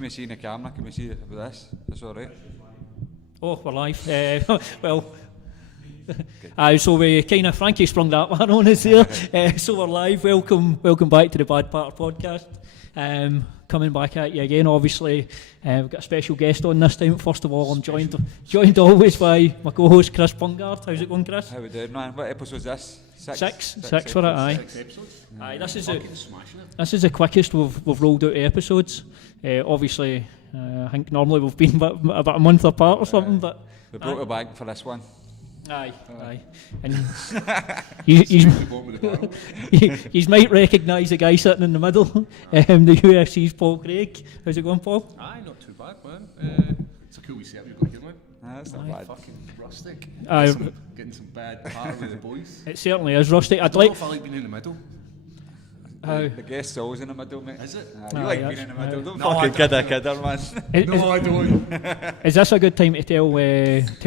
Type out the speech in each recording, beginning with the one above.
can we see in the camera? Can we see with this? That's all right. Oh, we're live. Well, so we kind of, Frankie sprung that one on us there. So we're live. Welcome back to the Bad Part podcast. Coming back at you again, obviously. We've got a special guest on this time. First of all, I'm joined always by my co-host Chris Bungard. How's it going, Chris? How we doing, man? What episode's this? Six for it, aye. 6 episodes? Aye, this is the quickest we've rolled out episodes. Obviously, I think normally we've been about a month apart or something, but... We brought it back for this one. Aye. And you might recognise the guy sitting in the middle, the UFC's Paul Craig. How's it going, Paul? Aye, not too bad, man. It's a cool wee setup you've got here, man. That's not bad. Fucking rustic. Aye. Getting some bad par with the boys. It certainly is rustic. I don't know if I like being in the middle. The guest's always in the middle, mate. Is it? You like being in the middle. Don't No, fucking kidder, man. No, I don't. Is this a good time to tell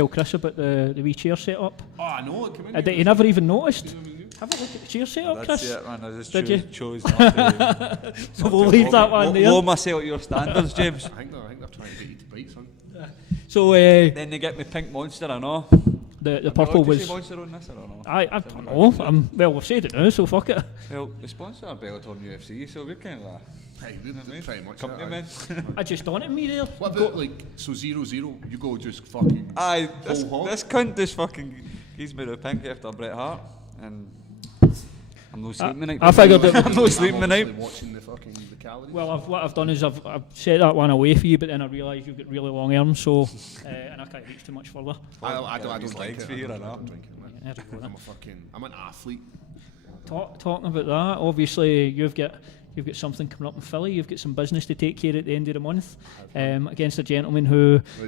Chris about the wee chair setup? Oh, I know. Come in. You never even noticed? Have a look at the chair setup, Chris. That's it, man. I just Did you? chose not to. So we'll leave that one there. Lower myself at your standards, James. I think they're trying to get you to bite, son. So Then they get me pink monster, I know. the purple was... Monster on this, I don't know. I don't know. Well, we've said it now, so fuck it. Well, the sponsor are Bellator and UFC, so we're kind of Hey, we're pretty much company men. I just dawned on me there. What about, like, so 0-0, you go just fucking... Aye, Whole hog? this cunt just fucking gives me the pink after Bret Hart, and I'm not sleeping tonight. I figured that... I'm not sleeping I'm tonight. obviously watching the calories. Well, what I've done is I've set that one away for you, but then I realised you've got really long arms, so and I can't reach too much further. I don't His drink legs it. for here, I know. don't drink it, man. Yeah, there you go, I'm an athlete. Talking about that, obviously you've got something coming up in Philly. You've got some business to take care at the end of the month against a gentleman who Go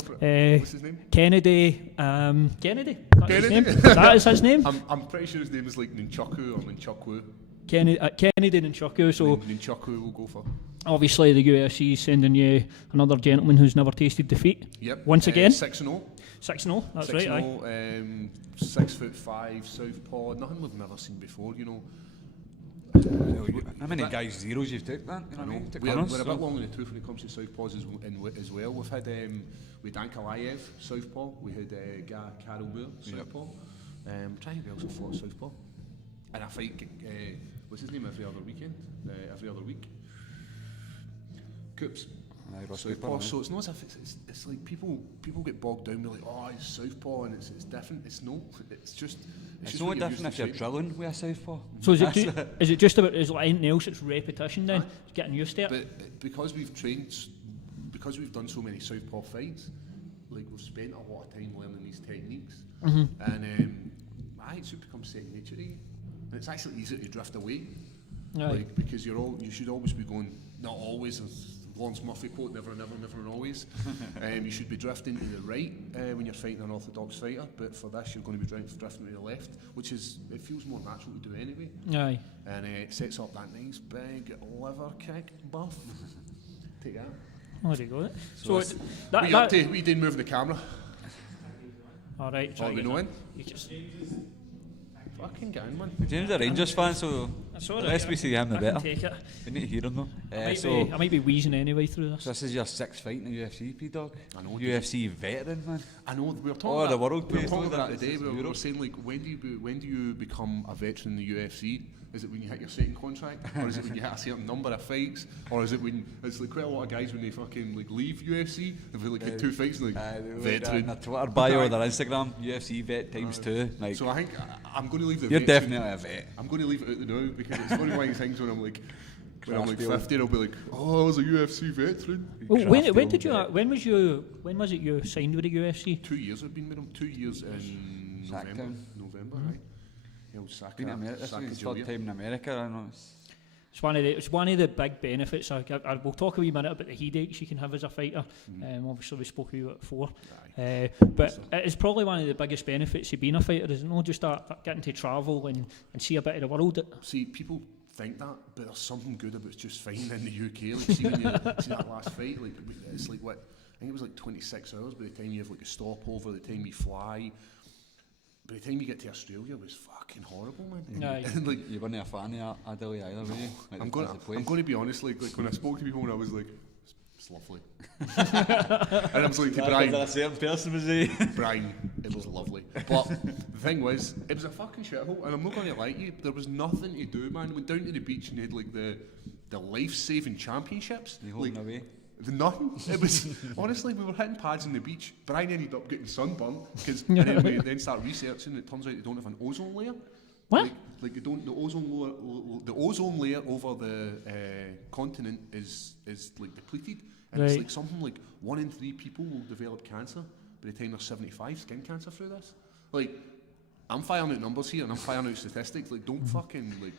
for it. What's his name? Kennedy. That's his name. That is his name. I'm pretty sure his name is like Nunchaku or Nunchakwu. Kennedy and Chucku. So Nunchaku will go for. obviously the UFC is sending you another gentleman who's never tasted defeat. Yep. Once again. 6-0. 6-0. That's right. Aye. 6'5", southpaw. Nothing we've never seen before. You know. How many guys zeros you've took, man? You know what I mean? We're a bit long in the tooth when it comes to southpaws as well. We've had Dan Kalayev, southpaw. We had Carol Moore, southpaw. Trying who else fought southpaw. And I fight, what's his name, every other week. Coops. Southpaw. So it's not as if it's like people get bogged down with like, oh, it's southpaw and it's different. It's no. It's just no what different if you're shape. drilling with a southpaw. So is it just about, is it like anything else, it's repetition then? Getting used to it? But because we've done so many southpaw fights, like we've spent a lot of time learning these techniques, and it should become second nature to you. And it's actually easier to drift away, like because you should always be going, not always, as Lawrence Murphy quote, never and always. You should be drifting to the right when you're fighting an orthodox fighter, but for this you're going to be drifting to the left, which it feels more natural to do anyway. Aye. And it sets up that nice big liver kick buff. Take that. Oh, there you go. So What you didn't move the camera. All right. Oh, we know in? You just... Fucking gang, man. James is a Rangers fan, so That's the all less right, we see him, the I can better. take it. We need to hear him though. I might be wheezing anyway through this. So this is your 6th fight in the UFC, P-Dog? I know. UFC veteran, man. I know. We were talking Oh, about the world we were pays talking those about that that today. it's We were Europe. saying like, when do you become a veteran in the UFC? Is it when you hit your second contract, or is it when you hit a certain number of fights, or is it when it's like quite a lot of guys when they fucking like leave UFC and they like hit 2 fights and like veteran. Their Twitter bio or their Instagram, UFC vet ×2. Like, So I think I'm going to leave the. you're veteran- definitely a vet. I'm going to leave it out the now because it's one of my things when I'm like. When I'm like Crafty old- 50, I'll be like, oh, I was a UFC veteran. Oh, Crafty when old did you? vet. When was it you signed with the UFC? 2 years I've been with him. 2 years in Sacktown. November, right? Old Saka, Been in America. This is his Julia. third time in America. I know. It's one of the big benefits. We'll talk a wee minute about the headaches you can have as a fighter. Obviously, we spoke about it before. But it's probably one of the biggest benefits of being a fighter, is not just that getting to travel and see a bit of the world. See, people think that, but there's something good about just fighting in the UK. Like, see, when you see that last fight, like it's like what I think it was like 26 hours by the time you have like a stopover, the time you fly. By the time you get to Australia, it was fucking horrible, man. Aye. And, like, You weren't a fan of Adelaide either, were you? Like, I'm going to be honest. Like when I spoke to people, and I was like, It's lovely. And I was like to Brian, a certain person was he? Brian, it was lovely. But the thing was, it was a fucking shithole, and I'm not going to lie to you, there was nothing to do, man. We went down to the beach and they had like the life-saving championships. You holding like, away? Nothing. It was, honestly, we were hitting pads on the beach. Brian ended up getting sunburnt, and then we then start researching, it turns out they don't have an ozone layer. What? Like they don't. The ozone layer over the continent is like depleted, and it's Right. like something like 1 in 3 people will develop cancer by the time they're 75, skin cancer through this. Like, I'm firing out numbers here and I'm firing out statistics. Like, don't fucking like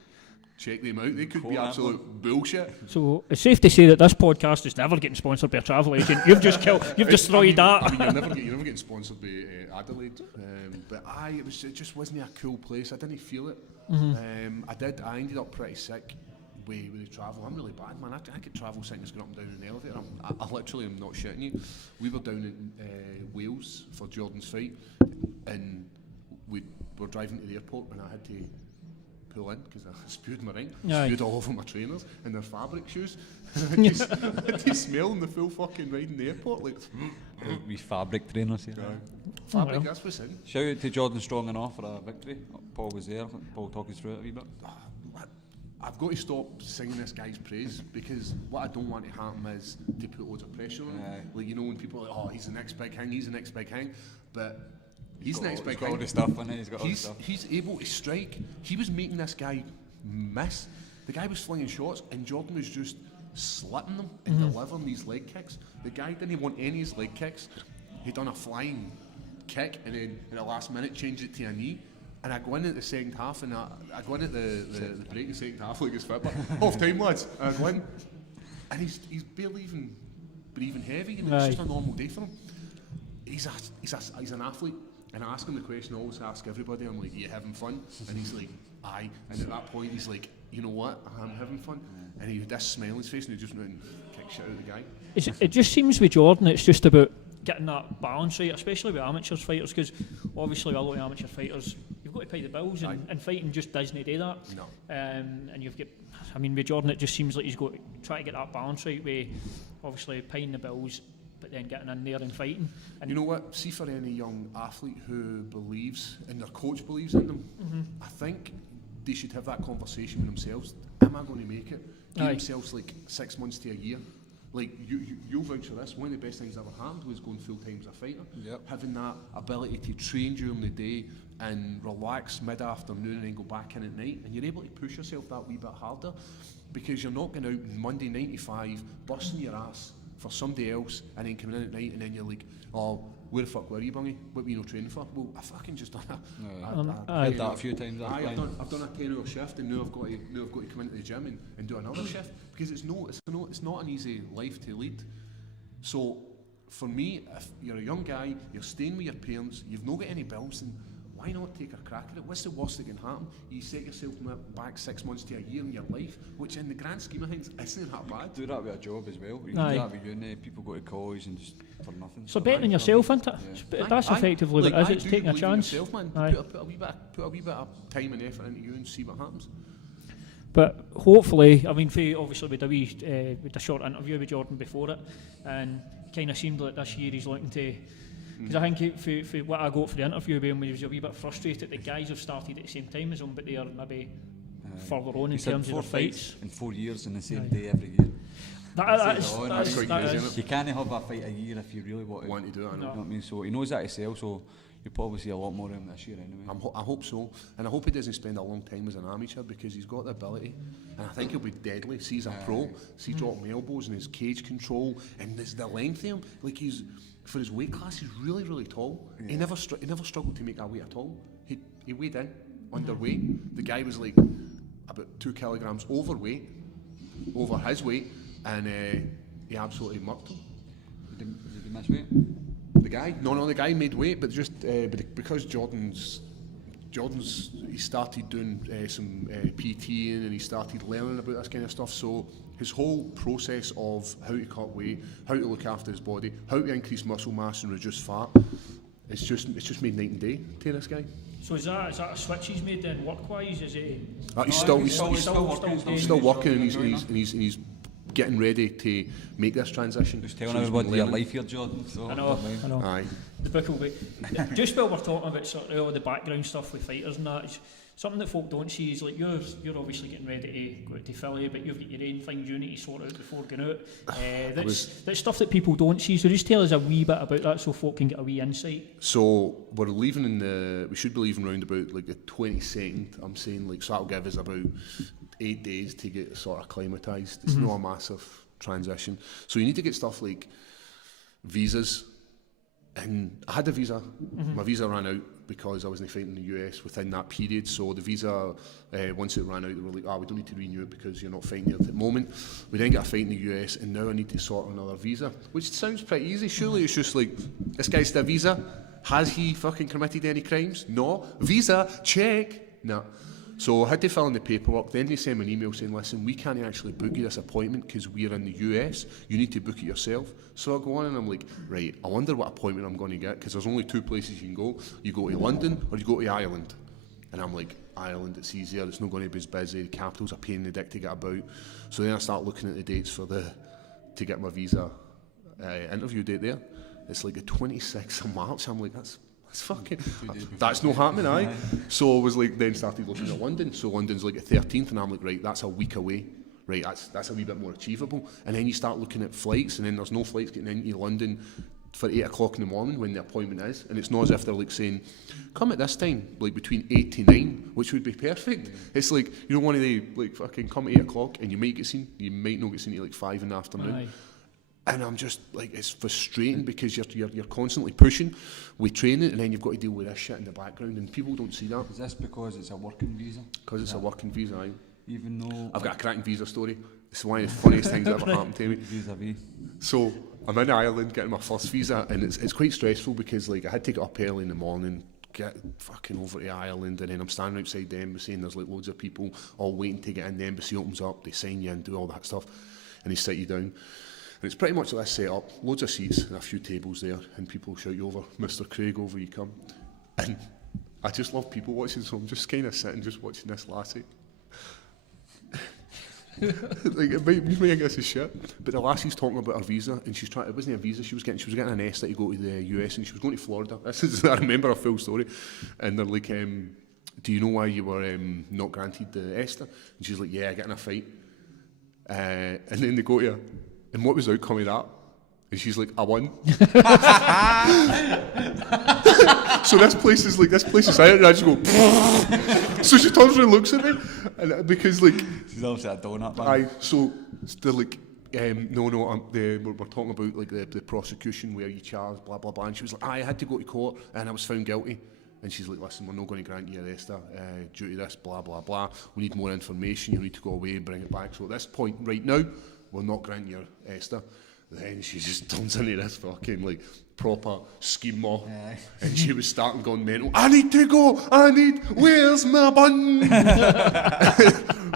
check them out. They could be absolute bullshit. So it's safe to say that this podcast is never getting sponsored by a travel agent. You've just destroyed that. I mean, you're never getting sponsored by Adelaide, but it just wasn't a cool place. I didn't feel it. I ended up pretty sick with the travel. I'm really bad, man. I could travel sickness going up and down in an elevator. I literally am not shitting you. We were down in Wales for Jordan's fight, and we were driving to the airport, and I had to pull in because I spewed my ring, spewed all over my trainers and their fabric shoes. I had to smell them the full fucking ride in the airport. Like, We fabric trainers here. fabric, that's what's in. Shout out to Jordan Strong enough for a victory. Paul was there. Paul talk us through it a wee bit. I've got to stop singing this guy's praise because what I don't want to happen is to put loads of pressure on him. Like, you know, when people are like, oh, he's the next big thing, but he's the next big He's got all thing. the stuff in it. He's got all the stuff. He's able to strike. He was making this guy miss. The guy was flinging shots and Jordan was just slipping them and delivering these leg kicks. The guy didn't want any of his leg kicks. He'd done a flying kick and then in the last minute changed it to a knee. And I go in at the second half and I go in at the break in the second half like it's football. Half time, lads. And I go in and he's barely even breathing heavy and it's just a normal day for him. He's an athlete. And I ask him the question I always ask everybody, I'm like, are you having fun? And he's like, aye. And at that point he's like, you know what, I'm having fun. And he had this smile on his face and he just went and kicked shit out of the guy. It just seems with Jordan, it's just about getting that balance right, especially with amateurs fighters, because obviously a lot of amateur fighters, you've got to pay the bills, and fighting just doesn't do that. No. And you've got, I mean, with Jordan, it just seems like he's got to try to get that balance right with obviously paying the bills, but then getting in there and fighting. And you know what? See, for any young athlete who believes and their coach believes in them, I think they should have that conversation with themselves. Am I going to make it? Give themselves like 6 months to a year. Like, you'll vouch for this. One of the best things that ever happened was going full time as a fighter. Yep. Having that ability to train during the day and relax mid-afternoon and then go back in at night, and you're able to push yourself that wee bit harder because you're not going out Monday 9 to 5, busting your ass for somebody else and then coming in at night and then you're like, oh, where the fuck were you, Bungie? What were you not training for? Well, I fucking just done I've heard that a few times. I've done a 10-hour shift and now I've got to come into the gym and do another shift because it's not an easy life to lead. So for me, if you're a young guy, you're staying with your parents, you've not got any bills, then why not take a crack at it? What's the worst that can happen? You set yourself back 6 months to a year in your life, which in the grand scheme of things isn't that bad. Do that with a job as well. You can do that with uni. People go to college and just for nothing. so betting on yourself, isn't it? Yeah. That's effectively what it is. It's taking a chance. Yourself, man. Put a wee bit of time and effort into you and see what happens. But hopefully, I mean, obviously with the short interview with Jordan before it, and it kind of seemed like this year he's looking to. Because I think for what I got for the interview with him, he was a wee bit frustrated. The guys have started at the same time as him, but they are maybe further on in terms of their fights. In 4 years in the same day every year. That crazy, is. You can't have a fight a year if you really want to do it. You know what I mean? So he knows that himself. So you'll probably see a lot more of him this year anyway. I hope so, and I hope he doesn't spend a long time as an amateur because he's got the ability, and I think he'll be deadly. See, he's a pro. See, dropping elbows and his cage control, and there's the length of him. Like for his weight class, he's really, really tall. Yeah. He never struggled to make that weight at all. He weighed in underweight. The guy was like about 2 kilograms overweight, over his weight, and he absolutely murked him. Did he miss weight? The guy? No, the guy made weight, but just because Jordan's he started doing some PT and he started learning about this kind of stuff. So his whole process of how to cut weight, how to look after his body, how to increase muscle mass and reduce fat, it's just made night and day to this guy. So is that a switch he's made then work-wise? Is it? He's still working and he's getting ready to make this transition. Just telling So he's been everybody your learning. life here, Jordan. So I know, don't mind. I know. Aye. The book will be... Just while we're talking about sort of all the background stuff with fighters and that, it's something that folk don't see is like you're obviously getting ready to go to Philly, but you've got your own things you need to sort out before going out. That's stuff that people don't see, so just tell us a wee bit about that so folk can get a wee insight. So we're leaving we should be leaving round about like the 22nd, I'm saying, like, so that'll give us about 8 days to get sort of acclimatised. It's not a massive transition. So you need to get stuff like visas, and I had a visa. My visa ran out because I wasn't fighting in the US within that period. So the visa, once it ran out, they were like, we don't need to renew it because you're not fighting here at the moment. We then got a fight in the US, and now I need to sort another visa, which sounds pretty easy. Surely it's just like, this guy's got a visa. Has he fucking committed any crimes? No. Visa, check. No. So I had to fill in the paperwork. Then they sent me an email saying, listen, we can't actually book you this appointment because we're in the US. You need to book it yourself. So I go on and I'm like, right, I wonder what appointment I'm going to get, because there's only 2 places you can go. You go to London or you go to Ireland. And I'm like, Ireland, it's easier. It's not going to be as busy. The capital's a pain in the dick to get about. So then I start looking at the dates to get my visa interview date there. It's like the 26th of March. I'm like, that's fucking, that's not happening, aye. So I was like, then started looking at London. So London's like the 13th, and I'm like, right, that's a week away. Right, that's a wee bit more achievable. And then you start looking at flights, and then there's no flights getting into London for 8 o'clock in the morning when the appointment is. And it's not as if they're like saying, come at this time, like between 8 to 9, which would be perfect. It's like, you don't want to like fucking come at 8 o'clock and you might get seen, you might not get seen at like 5 in the afternoon. Aye. And I'm just like, it's frustrating because you're constantly pushing with training, and then you've got to deal with this shit in the background, and people don't see that. Is this because it's a working visa? Because it's a working visa, aye. Even though I've got a cracking visa story. It's one of the funniest things that ever happened to me. vis-a-vis. So I'm in Ireland getting my first visa, and it's quite stressful because like I had to get up early in the morning, get fucking over to Ireland, and then I'm standing outside the embassy, and there's like loads of people all waiting to get in. The embassy opens up, they sign you in, do all that stuff, and they sit you down. And it's pretty much like this set up, loads of seats and a few tables there, and people shout you over, Mr. Craig, over you come. And I just love people watching, so I'm just kind of sitting just watching this lassie. Like, it might think this is shit, but the lassie's talking about her visa, and she's trying. It wasn't a visa she was getting an ESTA to go to the US, and she was going to Florida. This is, I remember a full story, and they're like, "Do you know why you were not granted the ESTA?" And she's like, "Yeah, I got in a fight." And then they go to her, and what was the outcome of that? And she's like, "I won." So this place is silent, and I just go. So she turns around and looks at me, and because like She's obviously a donut man. aye, so they're like, we're talking about like the prosecution where you charge blah blah blah, and she was like, I had to go to court and I was found guilty, and she's like, listen, we're not going to grant you ESTA due to this blah blah blah. We need more information. You need to go away and bring it back. So at this point right now, we're not granting your ESTA. Then she just turns into this fucking like proper schemer, and she was starting going mental. I need to go. Where's my bun?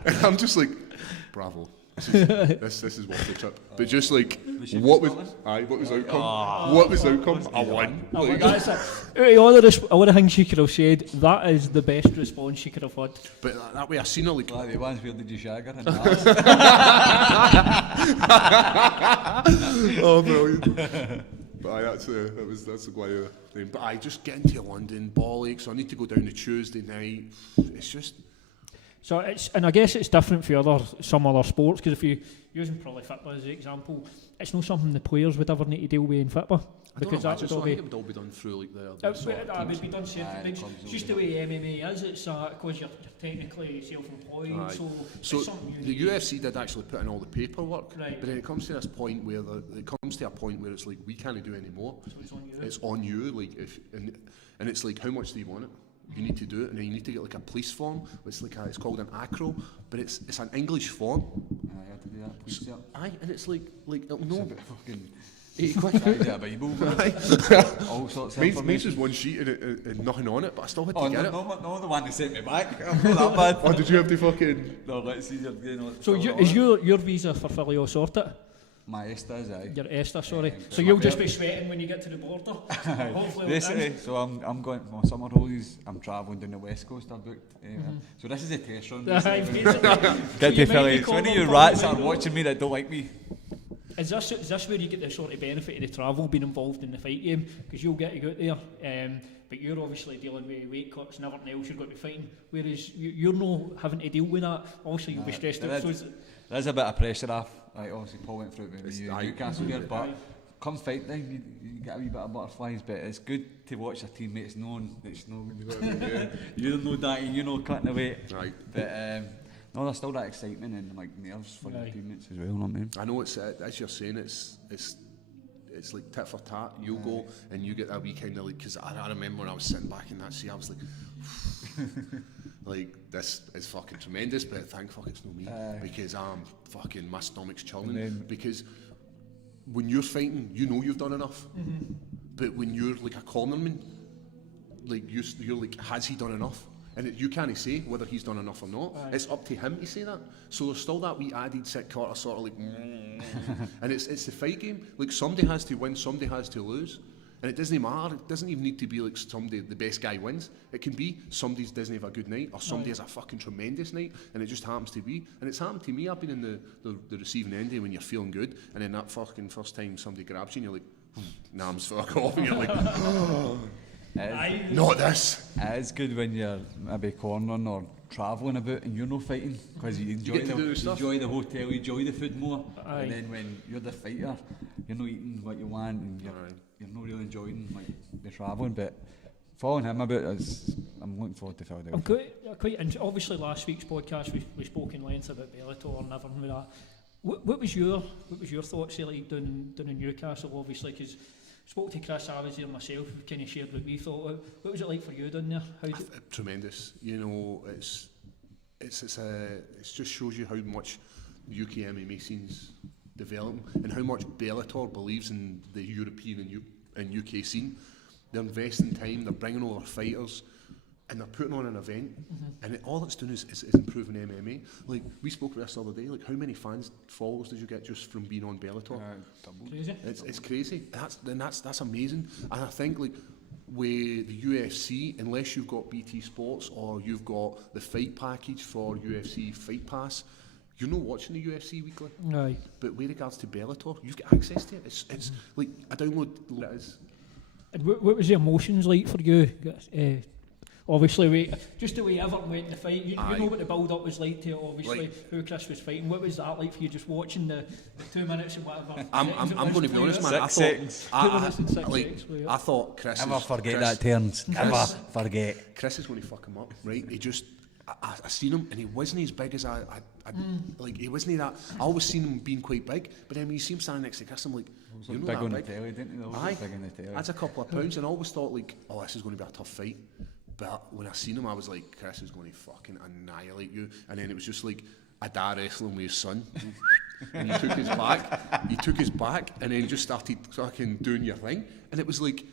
And I'm just like, bravo. This is worth the trip. But just like, what was outcome? What was outcome? I won. Like, That's out of all the things she could have said, that is the best response she could have had. but that way I seen her like. Like the ones where did you shag her? Oh, brilliant. But that's the guy thing. But I just getting to London, bollocks. So I need to go down to Tuesday night. It's just. So and I guess it's different for some other sports, because if you using probably football as an example, it's not something the players would ever need to deal with in football. Because that would all be. It would all be done through like the. It would be done separately. It's just the way MMA is. It's because you're technically self-employed. Aye. So So the UFC did actually put in all the paperwork, Right. but then it comes to this point where it's like we can't do any more. So it's on you. It's on you, like and it's like, how much do you want it? You need to do it, and then you need to get like a police form, which like it's called an acro, but it's an English form. I had to do that, please, sir. Aye, and it's like it'll It's a no. bit fucking... 80 quid. Is it a Bible? All sorts of Mine's information. is one sheet and nothing on it, but I still had to Oh, get it. no, the one that sent me back. I'm not that bad. Oh, did you have to fucking... No, let's see. You know, So is your visa for Philly all sorted? My Estes, aye. Your Esther, sorry. So but you'll my just bear- be sweating when you get to the border. Hopefully Basically, so I'm going for my summer holidays. I'm travelling down the west coast. I've booked. So this is a test run. basically. Get to Philly. It's one of you rats that are watching me that don't like me. Is this where you get the sort of benefit of the travel, being involved in the fight game? Because you'll get to go out there, but you're obviously dealing with weight cuts and everything else you're going to be fighting, whereas you're not having to deal with that. Obviously you'll be stressed out. There's a bit of pressure off. Like obviously Paul went through it with Newcastle there, but come fight time you get a wee bit of butterflies, but it's good to watch your teammates knowing that it's no you don't know that you know cutting away. Right. But no, there's still that excitement and like nerves for your teammates as well, you know what I mean? I know it's as you're saying, it's like tit for tat. You go and you get that wee kind of like, because I remember when I was sitting back in that seat, I was like, like this is fucking tremendous, but thank fuck it's not me, because I'm fucking, my stomach's churning. Because when you're fighting, you know you've done enough, but when you're like a cornerman, like you're like, has he done enough? And you can't say whether he's done enough or not. It's up to him to say that. So there's still that wee added sick sort of like, and it's the fight game. Like somebody has to win, somebody has to lose, and it doesn't matter. It doesn't even need to be like somebody the best guy wins. It can be somebody doesn't have a good night, or somebody has a fucking tremendous night, and it just happens to be. And it's happened to me. I've been in the receiving end when you're feeling good, and then that fucking first time somebody grabs you, and you're like, nah, I'm fuck off, and you're like, not this. It is good when you're maybe cornering or travelling about and you're not fighting, because you enjoy the hotel, you enjoy the food more. And then when you're the fighter, you're not eating what you want and you're not really enjoying like the travelling. But following him about, I'm looking forward to Philadelphia. And obviously last week's podcast we spoke in length about Bellator and everything with that. What was your thoughts like down in Newcastle? Obviously, because spoke to Chris, I was there myself, we kind of shared what we thought. What was it like for you down there? Tremendous. You know, it's just shows you how much UK MMA scene's developing and how much Bellator believes in the European and UK scene. They're investing time, they're bringing over fighters, and they're putting on an event, and all it's doing is improving MMA. Like, we spoke about this the other day, like, how many followers did you get just from being on Bellator? Crazy. It's crazy. That's amazing. And I think, like, with the UFC, unless you've got BT Sports or you've got the fight package for UFC Fight Pass, you're not watching the UFC weekly. Aye. But with regards to Bellator, you've got access to it. It's like, I download it is. And what was the emotions like for you? Obviously, just the way everything went in the fight, you know what the build-up was like to it, obviously, who Chris was fighting. What was that like for you, just watching the 2 minutes and whatever? I'm going to be honest, man. I thought Chris... Never forget that turns. Never forget. Chris is going to fuck him up, right? He just... I seen him, and he wasn't as big as I like. He wasn't that... I always seen him being quite big, but then when you see him standing next to Chris, I'm like, you're not big that on big. the telly, didn't he? Aye, big on the telly. that's a couple of pounds, and I always thought, like, oh, this is going to be a tough fight. But when I seen him, I was like, Chris is going to fucking annihilate you. And then it was just like a dad wrestling with his son. And he took his back, and then just started fucking doing your thing. And it was like,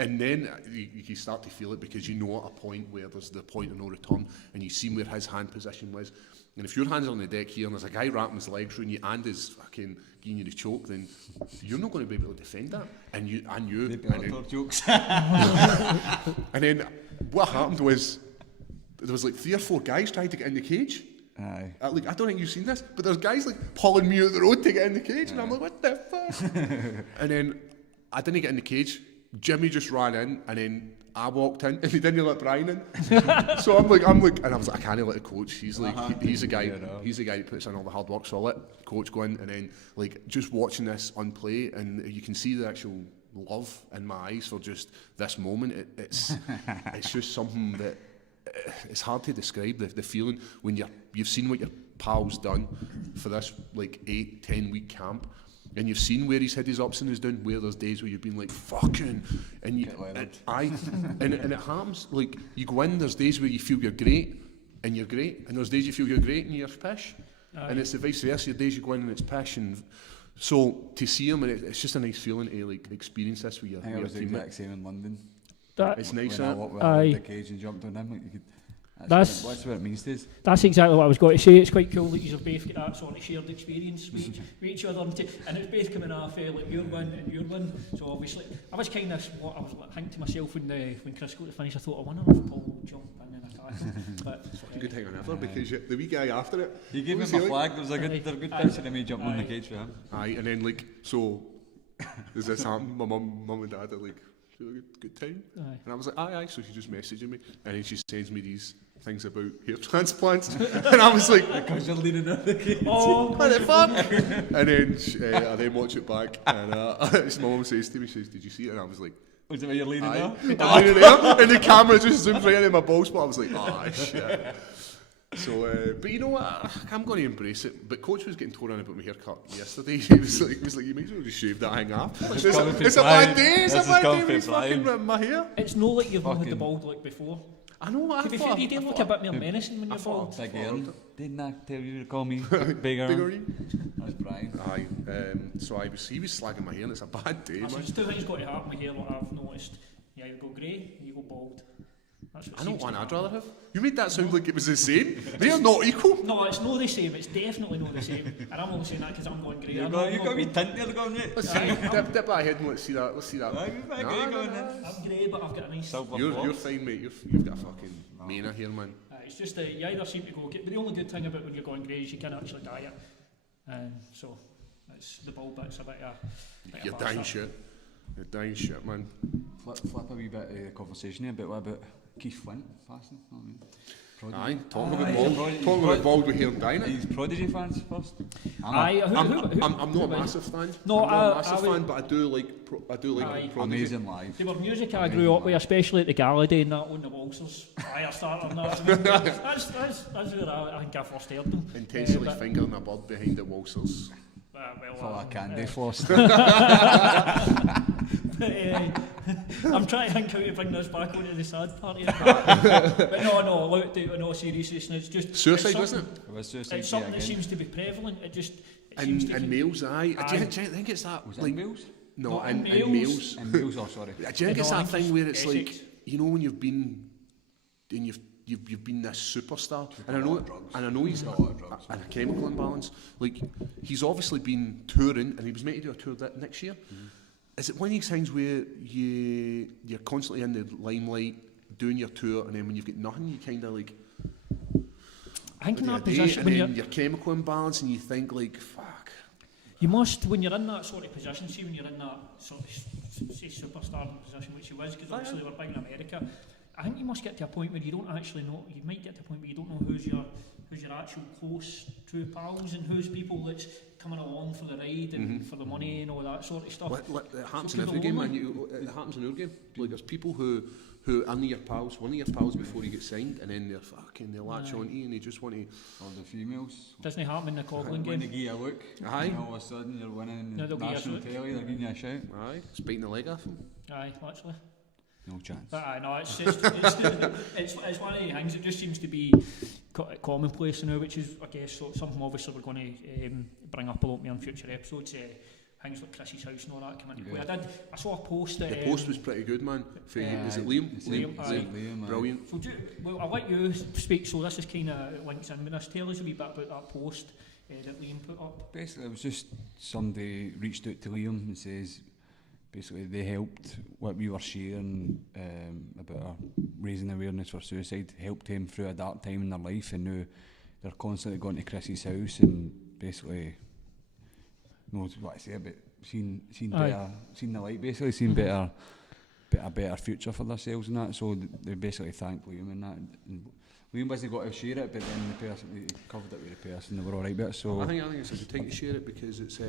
and then you start to feel it, because you know at a point where there's the point of no return, and you see where his hand position was. And if your hands are on the deck here, and there's a guy wrapping his legs around you and is fucking giving you the choke, then you're not going to be able to defend that. And Jokes. And then what happened was, there was like 3 or 4 guys trying to get in the cage. Aye. Like, I don't think you've seen this, but there's guys like pulling me out the road to get in the cage, and I'm like, what the fuck? And then I didn't get in the cage. Jimmy just ran in, and then I walked in, and he didn't let Brian in. So I'm like, and I was like, I can't let the coach. He's like, he's the guy. He's the guy who puts in all the hard work. So I let coach go in, and then like just watching this on play, and you can see the actual love in my eyes for just this moment. It's just something that it's hard to describe. The feeling when you've seen what your pal's done for this like 8-10 week camp. And you've seen where he's had his ups and his downs, where there's days where you've been like, fucking, and it happens, like, you go in, there's days where you feel you're great, and there's days you feel you're great, and you're pish, and it's the vice versa, your days you go in and it's pish, and so, to see him, and it's just a nice feeling to, like, experience this with your team. I think it was the exact same in London. That, it's nice, when I walked with the cage and jumped on him, like, That's what it means to us. That's exactly what I was going to say. It's quite cool that you've both got that sort of shared experience with each other, and it's both coming off like your one and your one. So obviously, I was kind of what I was thinking to myself when Chris got to finish. I thought, I wonder if Paul would jump in and attack him. But a good thing on ever because the wee guy after it. He gave him a flag. There was a good picture of me jumping on the cage for him. Aye, and then so does this happen? My mum and dad are like, good time, and I was like, aye. So she just messaging me, and then she sends me these things about hair transplants, and I was like, because you're leaning out the cage. oh, what the fuck? And then I then watch it back, and my mum says to me, did you see it? And I was like, was it where you're leaning there? I'm leaning there, and the camera just zoomed right into my balls, but I was like, shit. So, but you know what? I'm going to embrace it. But Coach was getting torn on about my haircut yesterday. He was like, you might as well just shave that thing off. It's a bad day. It's a bad day when he's fucking my hair. It's not like you've not had the bald look before. I know what to be fair, you do look a bit more menacing when you're bald. Big Aaron. Didn't I tell you to call me Big Aaron? That's Brian. Aye. So he was slagging my hair, and it's a bad day, man. There's two things got to happen with hair, what I've noticed. You either go grey, or you go bald. I know one I'd rather have. You made that sound like it was the same. They are not equal. No, it's not the same. It's definitely not the same. And I'm only saying that because I'm going grey. You've got me tint there going, mate. Let's see. Dip that ahead and let's see that. I'm grey, but I've got a nice... You're fine, mate. You've got a fucking mania here, man. It's just that you either seem to go... But the only good thing about when you're going grey is you can actually dye it. So, it's the bald bit's a bit of... You're dying shit. You're dying shit, man. Flip a wee bit of the conversation here, what about Keith Flint passing? Aye, talking about bald with hair and dyeing it. He's Prodigy fans first. I'm not a massive fan. No, I'm not a massive fan, but I do like Prodigy. Amazing live. They were music I grew up with, especially at the Gala Day and that on the Walsers. I started on that. That's where I think I first heard them. Intentionally fingering a bird behind the Walsers. For a candy floss. I'm trying to think how to bring this back onto the sad part here. But no, look, in all seriousness, it's just... Suicide, wasn't it? It was suicide. It's something that seems to be prevalent. It just... And males, aye. Do you think it's that... Was it males? No, and males. And males, sorry. Do you think it's that thing where it's like, you know, when you've been... And you've been this superstar, and I know he's got a chemical imbalance. Like, he's obviously been touring, and he was meant to do a tour next year. Is it one of these things where you're constantly in the limelight doing your tour, and then when you've got nothing, you kind of like... I think in that position, when your chemical imbalance, and you think like, fuck. You must, when you're in that sort of position, see when you're in that sort of say superstar position, which he was, because obviously they were big in America. I think you must get to a point where you don't actually know. You might get to a point where you don't know who's your actual close true pals and who's people that's coming along for the ride and for the money and all that sort of stuff. It happens in every game, man. It happens in our game. Like, there's people who are your pals, one of your pals before you get signed, and then they latch on to you and they just want to... Or the females. Doesn't happen in the Coghlan game. When they give you a look, aye. And all of a sudden you're winning national telly, they're giving you a shout. Aye, it's biting the leg off them. Aye, literally. No chance. But no, it's just it's one of the things. It just seems to be commonplace now, which is, I guess, something obviously we're going to bring up a lot more in future episodes. Things like Chrissy's house and all that come into play. I saw a post that... The post was pretty good, man. Is it Liam? Liam, brilliant. So I'll let you speak, so this is kind of links in with this. Tell us a wee bit about that post that Liam put up. Basically, it was just somebody reached out to Liam and says, basically they helped what we were sharing about raising awareness for suicide, helped him through a dark time in their life, and now they're constantly going to Chrissy's house and basically knows what I say about seeing the light, basically seeing a better future for themselves and that. So they basically thanked Liam and that. And Liam wasn't got to share it, but then the person he covered it with the person, they were all right with it. So I think it's a good thing to share it because it's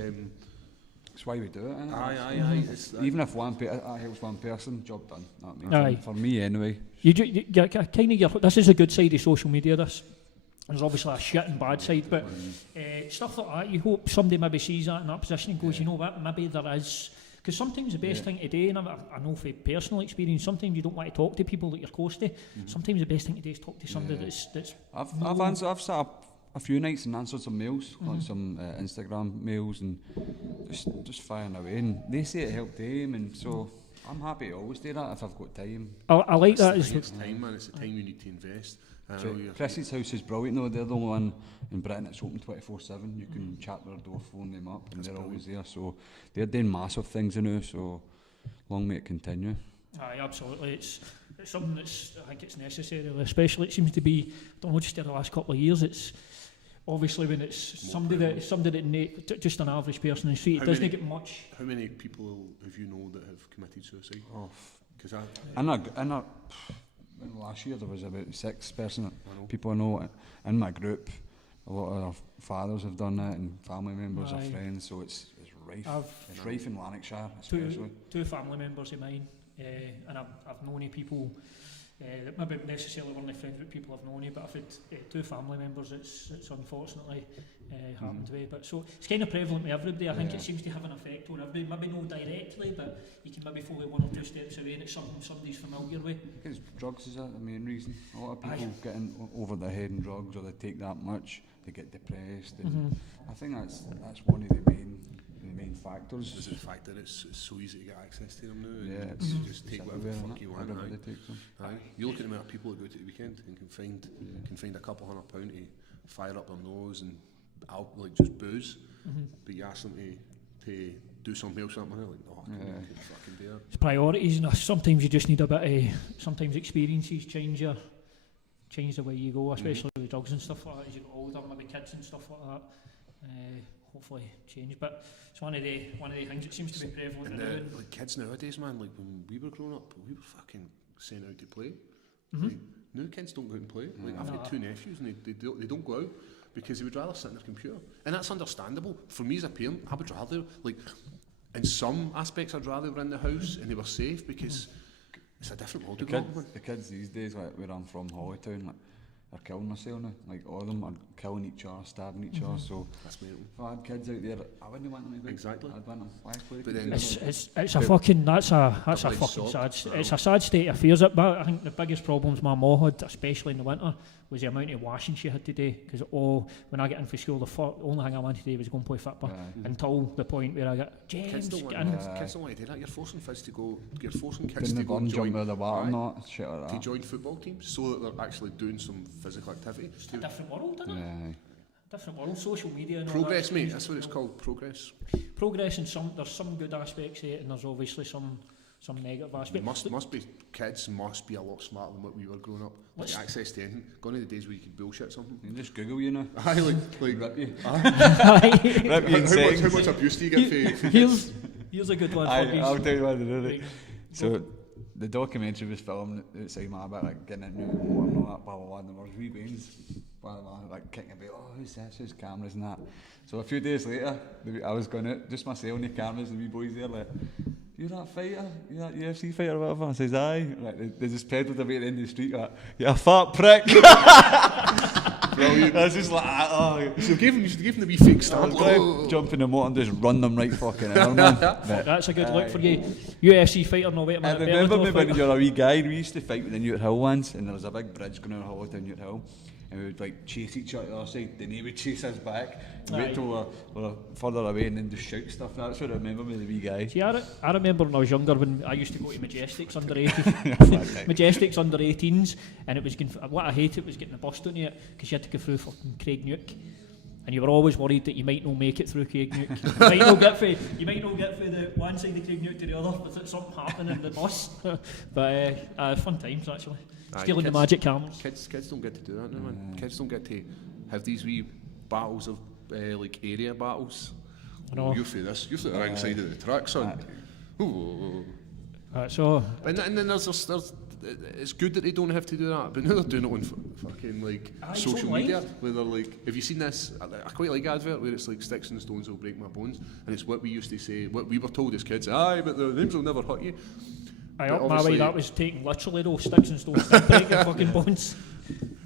why we do it, isn't it? Aye. Even if I helps one person, job done. That means for me anyway. This is a good side of social media. There's obviously a shit and bad side, but stuff like that, you hope somebody maybe sees that in that position and goes, you know what, maybe there is. Because sometimes the best thing to do, and I know from personal experience, sometimes you don't want to talk to people that you're close to. Sometimes the best thing to do is talk to somebody that's I've sat up a few nights and answered some mails, like some Instagram mails, and just firing away. And they say it helped him, and so I'm happy to always do that if I've got time. I like that. It's time, man. It's the time you need to invest. Chrissy's house is brilliant though. They're the only one in Britain that's open 24/7. You can chat their door, phone them up, and that's they're always there. So they're doing massive things now. So long may it continue. Aye, absolutely. It's something that's, I think it's necessary, especially it seems to be, I don't know, just in the last couple of years, it's obviously when it's somebody that just an average person in the street, it doesn't get much. How many people have you know that have committed suicide? Because last year there was about 6 people I know in my group. A lot of our fathers have done that, and family members or friends, so it's rife. It's rife in Lanarkshire, especially. Two family members of mine, and I've known people that maybe necessarily weren't friends with people I've known, but I've had 2 family members it's unfortunately happened to. But so it's kind of prevalent with everybody. I think it seems to have an effect on everybody. Maybe not directly, but you can maybe follow 1 or 2 steps away, and it's something somebody's familiar with. Because drugs is the main reason. A lot of people get in over their head in drugs, or they take that much, they get depressed. And I think that's one of the main factors. Is the fact that it's so easy to get access to them now. Yeah, you just take whatever the fuck you want. Everybody takes them. You look at the amount of people that go to the weekend and can find a couple £100 to fire up their nose and just booze, but you ask them to do something else, something like, no, I can't fucking do it. It's priorities, and sometimes you just need a bit of, sometimes experiences change the way you go, especially with drugs and stuff like that. As you get older, maybe kids and stuff like that. Hopefully change, but it's one of the things that seems to be prevalent now. Like kids nowadays, man, like when we were growing up, we were fucking sent out to play. Like, now kids don't go out and play. Like I've got 2 nephews and they don't go out because they would rather sit on their computer, and that's understandable. For me as a parent, I would rather, like, in some aspects, I'd rather they were in the house and they were safe, because it's a different world. The kids these days, like where I'm from, Hollytown, like, they're killing themselves now. Like all of them are killing each other, stabbing each other. So that's mental. If I had kids out there, I wouldn't want them to go. Exactly. I'd want them. But then it's a fucking that's a fucking sad. It's a sad state of affairs. But I think the biggest problems my mum had, especially in the winter, was the amount of washing she had to do. Because when I get in for school, the only thing I wanted to do was go and play football until the point where I got James. Kids don't want to do that. You're forcing kids to go. You're forcing kids to go and join the water, not shit like that. To join football teams, so that they're actually doing some physical activity. It's a different world, isn't it? Yeah. Different world, social media and progress, all that. mate. That's what it's called, progress. Progress, and there's some good aspects to it, and there's obviously some negative aspects. Kids must be a lot smarter than what we were growing up. Get access to anything. Gone are the days where you could bullshit something. You can just Google, you know. Like rip you. Rip you. How much abuse do you get for? Here's a good one. I'll tell you what to do. Right. So the documentary was filmed outside my bit, like getting into it and all that, blah blah blah. And there was wee bains, blah blah, like kicking about. Oh, who's this? Who's cameras and that? So a few days later, I was going out, just myself and the cameras, and the wee boys there like, "You're that fighter? You're that UFC fighter or whatever?" I says, "Aye." Like, they just pedalled away at the end of the street like, "You a fat prick." Brilliant. I was just like, oh. You should give him the wee fake stand. Jump in the motor and just run them right fucking out, man. That's a good look for you. UFC fighter, no wait a minute. I remember me when you were a wee guy, we used to fight with the Newt Hill once, and there was a big bridge going over Hollytown Newt Hill, and we would like chase each other to the other side, then he would chase us back, wait till we're further away, and then just shout stuff. That's what I remember me, the wee guy. See, I remember when I was younger, when I used to go to Majestics under 18s, and it was what I hated was getting the bus down here, because you had to go through fucking Craigneuk. And you were always worried that you might not make it through Craigneuk. You might not get through the one side of Craigneuk to the other, but something happening in the bus. But fun times actually. Stealing the magic cameras. Kids don't get to do that now, man. Kids don't get to have these wee battles of like area battles. I know. You're through this. You're through the wrong side of the track, son. So. And then there's it's good that they don't have to do that, but now they're doing it on fucking like social media, where they're like, have you seen this? I quite like advert where it's like sticks and stones will break my bones, and it's what we used to say, what we were told as kids. Aye, but the names will never hurt you. Up my way, that was taken literally though. Sticks and stones will break your fucking bones.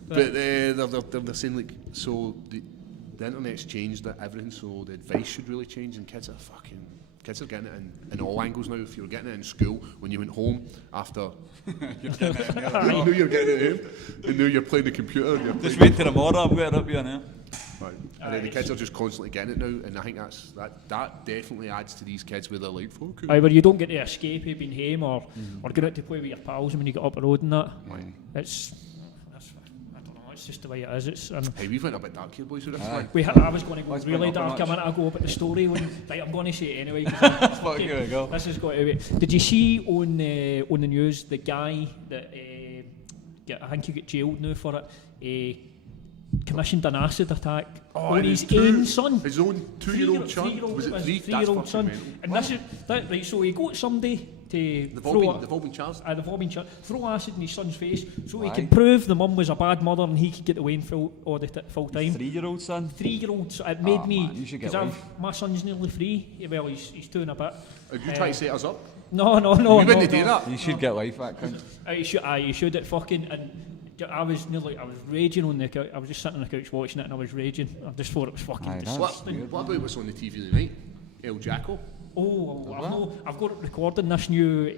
But they're saying like, so the internet's changed everything, so the advice should really change, and kids are getting it in all angles now. If you were getting it in school, when you went home after, you knew you're getting it in, and now you're playing the computer. Just wait till tomorrow, I've got it up here now. Right. And then the kids are just constantly getting it now, and I think that definitely adds to these kids where they're like, fuck it. Aye, where you don't get to escape being home or going out to play with your pals when you get up the road and that. It's I don't know, it's just the way it is. Hey, we've went a bit dark here, boys, with this. I was going to go really dark a minute ago about the story when, right, I'm going to say it anyway. This has got to be. Did you see on the news the guy that I think he got jailed now for it? Commissioned an acid attack on his own son. His own 2-year-old son? Was it 3-year-old son? And this is that, right, so he got somebody to they've all been charged. They've all been charged. Throw acid in his son's face so he can prove the mum was a bad mother and he could get away in full time. 3-year-old son? 3-year-old son. It made me, because my son's nearly 3. Well, he's 2 and a bit. Are you trying to set us up? No. You wouldn't do that. You should get life back, cunt. You should it fucking. And I was raging on the couch. I was just sitting on the couch watching it and I was raging. I just thought it was fucking disgusting. What about what's on the TV tonight? El Jacko? I've got it recording this new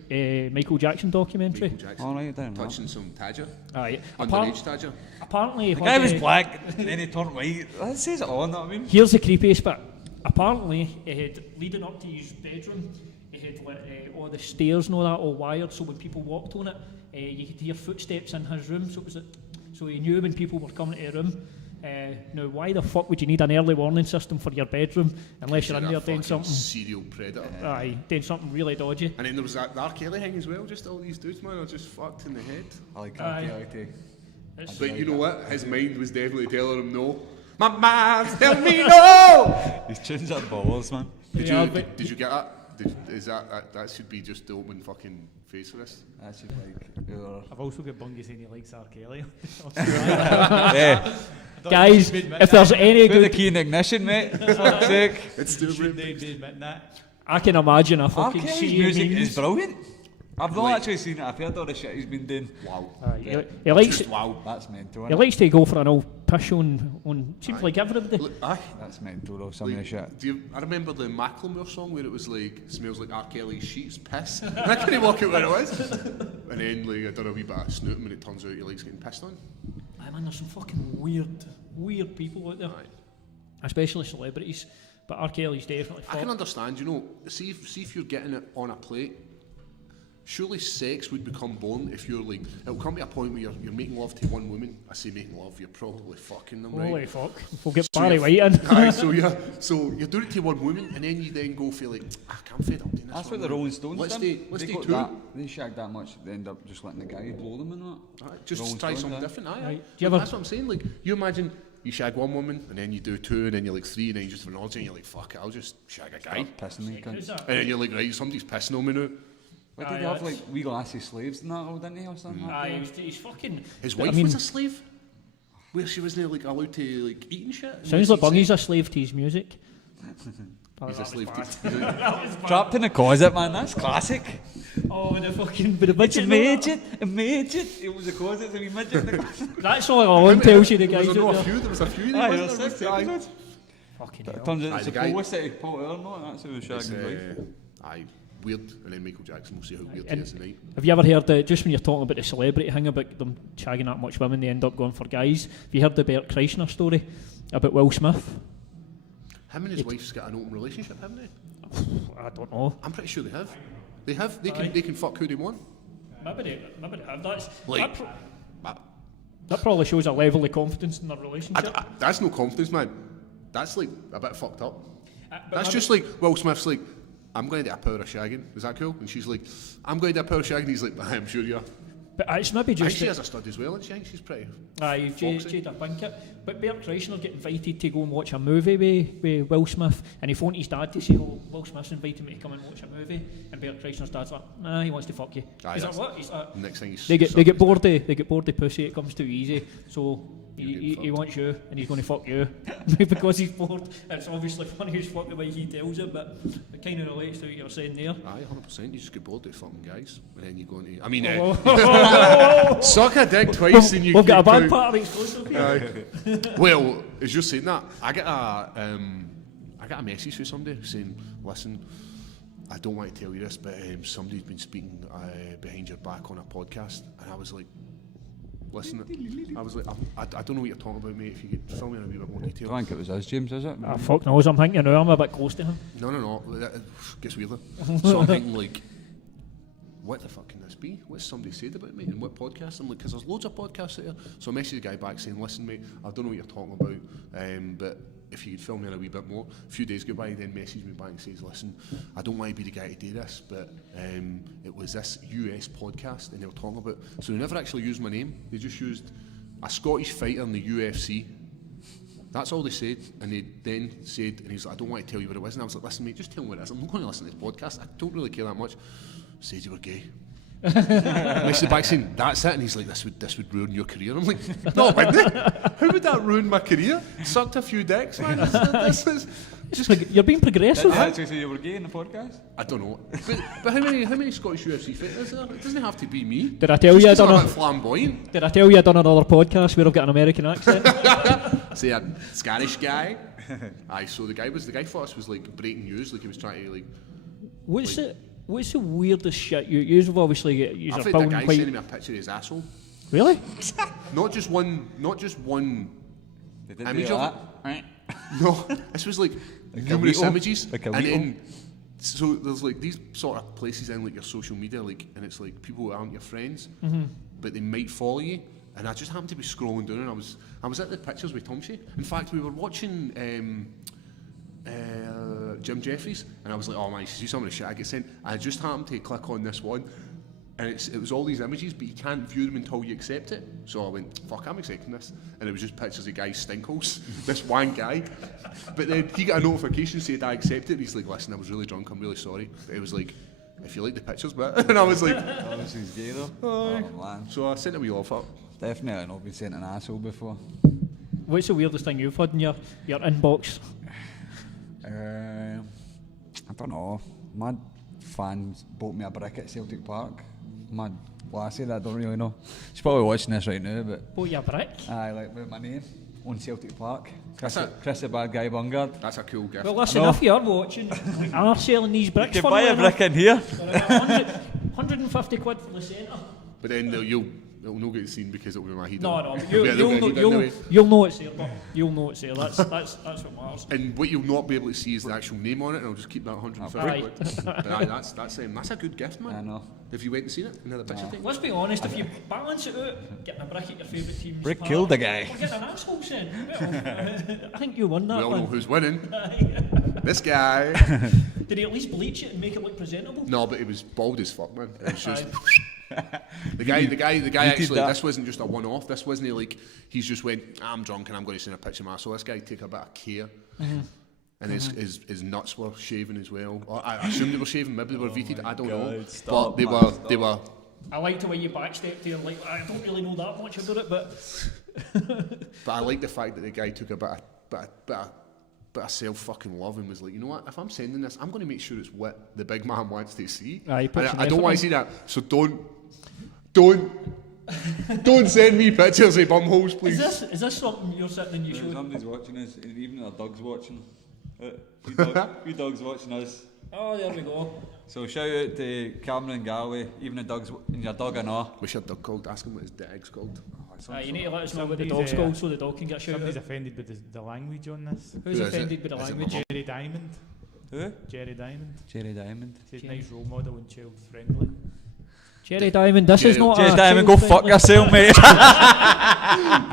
Michael Jackson documentary. All right, touching some Tadger. Aye. Underage Tadger. Apparently, the guy was black and then he turned white. That says it all, know what I mean? Here's the creepiest bit. Apparently, he had, leading up to his bedroom, he had all the stairs and all that all wired, so when people walked on it, you could hear footsteps in his room, so he knew when people were coming to the room. Now, why the fuck would you need an early warning system for your bedroom unless you're in there doing something? Serial predator. Aye, doing something really dodgy. And then there was that R. Kelly thing as well. Just all these dudes, man, are just fucked in the head. I like R. Kelly too. But you know what? His mind was definitely telling him no. My mind's telling me no. His tunes are balls, man. Did you get that? That should be just the open fucking face for us. That should like. I've also got Bungie saying he likes R. Kelly. Yeah. Guys, if there's any good... the key in ignition, mate. Fuck's sake. It's still be admitting that. I can imagine a fucking R. Kelly's music is brilliant. I've not actually seen it. I've heard all the shit he's been doing. Wow. He likes just wow. That's mental. He likes to go for an old piss on seems like everybody. That's mental though, some of the shit. I remember the Macklemore song where it was like, smells like R. Kelly's sheets, piss. And I couldn't work out where it was. And then like I done a wee bit of snooting and it turns out he likes getting pissed on. I mean, there's some fucking weird people out there. Especially celebrities. But R. Kelly's definitely I can understand, you know, see if you're getting it on a plate. Surely sex would become boring if you're like, it'll come to a point where you're making love to one woman. I say making love, you're probably fucking them, right? Holy fuck. We'll get Barry White in. Aye, so you're doing it to one woman and then you then go for like, I'm fed up doing this. That's what the Rolling Stones let's done. Let's do two. They shagged that much, they end up just letting the guy blow them and that. Just Rolling try Stones, something different, aye. Right. That's what I'm saying, like, you imagine you shag one woman and then you do 2 and then you're like 3 and then you just have an and you're like, fuck it, I'll just shag a guy. Pissing me, cunt. And then you're like, right, somebody's pissing on me now. What did he have, like, wee lassie slaves and that all, didn't he, or something? Aye, he's fucking... His wife was a slave? Where she wasn't, like, allowed to, like, eat and shit? Sounds like Bungie's a slave to his music. He's a slave to... Trapped in a closet, man, that's classic. Oh, with the fucking... With the midget. A midget. It was a closet, a wee midget. That's all alone tells you the guys There was a few. Aye, there was 6 episodes. Fucking hell. Turns out it's a Felicity, Paul Earnhardt, that's who was shagging his wife. Aye. Weird, and then Michael Jackson, we'll see how weird he is tonight. Have you ever heard, just when you're talking about the celebrity thing about them shagging that much women, they end up going for guys, have you heard the Bert Kreischer story about Will Smith? Him and his wife's got an open relationship, haven't they? I don't know. I'm pretty sure they have. They can fuck who they want. Maybe they have. That probably shows a level of confidence in their relationship. That's no confidence, man. That's like a bit fucked up. That's just like Will Smith's like, I'm going to do a power of shagging. Is that cool? And she's like, I'm going to do a power of shagging. He's like, I'm sure you are. But it's maybe just... I think she has a stud as well, and she's pretty... Aye, Jada Pinkett. But Bert Kreischer get invited to go and watch a movie with Will Smith, and he phoned his dad to say, oh, Will Smith's invited me to come and watch a movie, and Bert Kreischer's dad's like, nah, he wants to fuck you. He's like, what? He's like, next thing he's... They get bored of pussy, it comes too easy, so... He wants you, and he's going to fuck you because he's bored. It's obviously funny as fuck the way he tells it, but it kind of relates to what you're saying there. Aye, 100%. You just get bored of fucking guys, and then you go into. I mean, suck a dick twice, and you. We've got a bad part of the exclusive here. Well, as you're saying that, I got a message from somebody saying, "Listen, I don't want to tell you this, but somebody's been speaking behind your back on a podcast," and I was like, listen. I was like, I don't know what you're talking about, mate. If you could fill me in a wee bit more I detail. think it was us, James, is it? Fuck knows, I'm thinking now, I'm a bit close to him. No. It gets weirder. So I'm thinking like, what the fuck can this be? What's somebody said about me? And what podcast? I'm like, because there's loads of podcasts out there. So I messaged the guy back saying, listen, mate, I don't know what you're talking about, but if you could fill me in a wee bit more. A few days go by, he then messaged me back and says, listen, I don't want to be the guy to do this, but it was this US podcast and they were talking about, so they never actually used my name. They just used a Scottish fighter in the UFC. That's all they said, and they then said, and he's like, I don't want to tell you what it was, and I was like, listen, mate, just tell me what it is. I'm not going to listen to this podcast. I don't really care that much. Said you were gay. Messaged back saying, that's it, and he's like, this would ruin your career. I'm like, no, wouldn't it? How would that ruin my career? Sucked a few dicks, man. This is just You're being progressive. Did you actually say you were gay in the podcast? I don't know. But how many Scottish UFC fighters is there? It doesn't have to be me. Did I tell you I Just 'cause done I'm a a bit flamboyant. Did I tell you I done another podcast where I've got an American accent? Say a Scottish guy. Aye, so the guy for us was like breaking news, like he was trying to like. What's the weirdest shit you've obviously you're I've had a building guy quite. sending me a picture of his asshole. Really? Not just one They did image do of that. it. No, this was like Like a numerous Wheatle? images, Like a and Wheatle? then so there's like these sort of places in like your social media, like, and it's like people who aren't your friends, but they might follow you. And I just happened to be scrolling down, and I was at the pictures with Tomshay. In fact, we were watching Jim Jeffries, and I was like, oh man, you should see some of the shit I get sent. And I just happened to click on this one, and it was all these images, but you can't view them until you accept it. So I went, fuck, I'm accepting this. And it was just pictures of guys' stinkholes, this one guy. But then he got a notification saying I accepted it, and he's like, listen, I was really drunk, I'm really sorry. But it was like, if you like the pictures, but and I was like, Oh, this is gay though. Oh man. so I sent a wee off up. Definitely not been sent an asshole before. What's the weirdest thing you've had in your inbox? I don't know. My fans bought me a brick at Celtic Park. My lassie that I don't really know. She's probably watching this right now, but Oh, your brick? aye, like with my name on Celtic Park. That's Chris the bad guy Bungard. That's a cool gift. Well, listen, I know. if you're watching, we are selling these bricks You for can buy a brick in here. 150 quid for the centre. But then it'll not get seen because it'll be my head. No, It'll be a little bit anyway. you'll know it's there, but you'll know it's there. That's what matters. And what you'll not be able to see is the actual name on it, and I'll just keep that 150 Aye. quid. But aye, that's a good gift, man. I know. Have you went and seen it? Another picture thing? Let's be honest, if you balance it out, getting a brick at your favourite team's Brick park, killed the guy. or getting an asshole sent. Well, I think you won that We all know one. who's winning. This guy. Did he at least bleach it and make it look presentable? No, but it was bald as fuck, man. It was just Aye. the guy actually. that. This wasn't just a one-off. This wasn't like he's just went. I'm drunk and I'm going to send a picture of my. So this guy took a bit of care. And his nuts were shaven as well. Or I assume they were shaven, maybe they were VT'd, I don't know. God, stop, But man, they were. I like the way you backstepped there, like, I don't really know that much about it, but... But I like the fact that the guy took a bit of self-fucking love and was like, you know what, if I'm sending this, I'm going to make sure it's what the big man wants to see. Aye, put And some I don't effort want in. to see that, so don't send me pictures of bumholes, please. Is this something you're sitting and you If show? somebody's watching us, and even our dog's watching. Few dogs watching us. Oh, there we go. So shout out to Cameron Galway, even the dogs and your dog and all. What's your dog called? Ask him what his dog's called. You need to let us know what the Somebody's, dog's called so the dog can get shouted Somebody's out. offended with the language on this. Who's Who is offended it? with the Is it my language? mum? Jerry Diamond. Who? Jerry Diamond. Jerry Diamond. Says Jerry. nice role model and child friendly. Jerry Diamond, this is Jerry- not Jerry a Diamond, go fuck child-friendly- yourself, mate.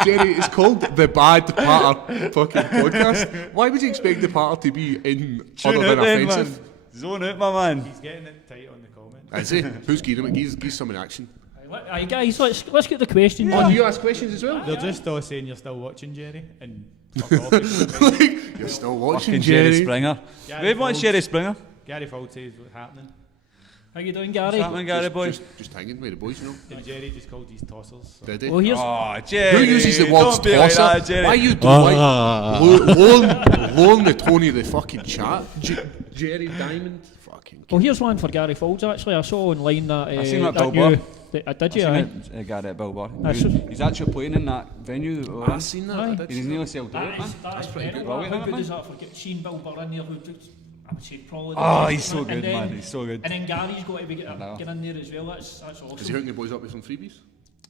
Jerry, it's called the Bad Patter fucking podcast. Why would you expect the patter to be in Tune other out than then, offensive? man. Zone out, my man. He's getting it tight on the comment. Is he? Who's gearing it? Give some in action. Aye, guys, let's get the questions Oh, on. do you ask questions as well? They're just all saying you're still watching, Jerry, and fuck off. You're still watching, Fucking Jerry Jerry. Springer. Gary Who wants Foles. Jerry Springer? Gary Foles says what's happening, How you doing, Gary? What's happening, Gary boy? Just hanging with the boys, you know. and Jerry just called these tossers. So. Did he? Well, here's Oh, Jerry. Who uses the word Don't be like tosser? that, Jerry. Why are you doing lowering the tone of the fucking chat? Jerry Diamond. Fucking. well, here's one for Gary Foles. Actually, I saw online that. I seen that that billboard. did you? Aye. Gary at Billboard. That's He's actually playing in that venue. I seen that. Aye. I did He's see nearly that. sold out, man. That's pretty good. How Brilliant, good man. is that for seeing Bill Burr in there? Who I would say probably. Oh, the he's best, so and good, then- man. He's so good. And then Gary's got to be I know. get in there as well. That's Is he awesome. hooking the boys up with some freebies?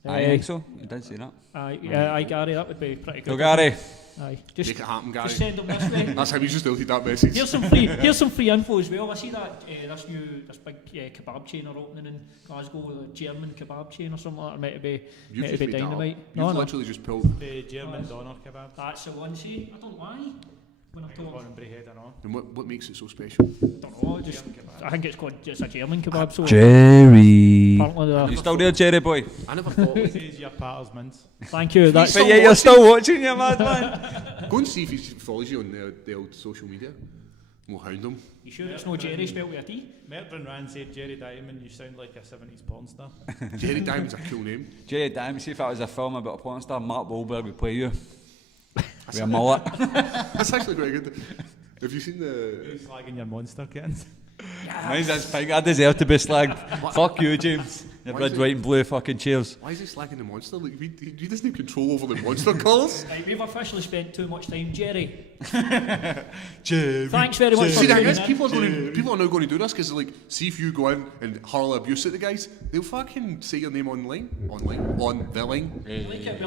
I think so. He did say that. Aye, Gary, that would be pretty good. So Gary, Aye, Make it happen, Gary. just send them this way. That's how you just deleted that message. Here's some free info as well. I see that this big kebab chain are opening in Glasgow, the German kebab chain or something like that. Might be You've just made that up. dynamite. You've literally just pulled. The German doner kebab. That's the one. See, I don't know why. When I One told in Braehead, I know. And what makes it so special? don't know, I think it's called just a German kebab. So Jerry. apparently You still there, Jerry boy? I never thought. It says your partner's mince. thank you. That's But yeah, you're still watching, you mad man. Go and see if he follows you on the old social media. We'll hound him. you sure it's no Jerry spelled with a D? Mertrin Rand said, Jerry Diamond, you sound like a 70s porn star. Jerry Diamond's a cool name. Jerry, damn, see if that was a film about a porn star, Mark Wahlberg would play you. With a mullet. That's actually quite good. Have you seen the? Who's slagging your monster kittens? Mine's this big, I deserve to be slagged. Fuck you, James. Your Why red, is white and blue fucking chairs. Why is he slagging the monster? Like he doesn't have control over the monster colours. Right, we've officially spent too much time, Jerry. Jerry. Thanks very much for See, the thing tuning is, in. people are now going to do this because like, see if you go in and hurl abuse at the guys, they'll fucking say your name on the line, on the line. We like it,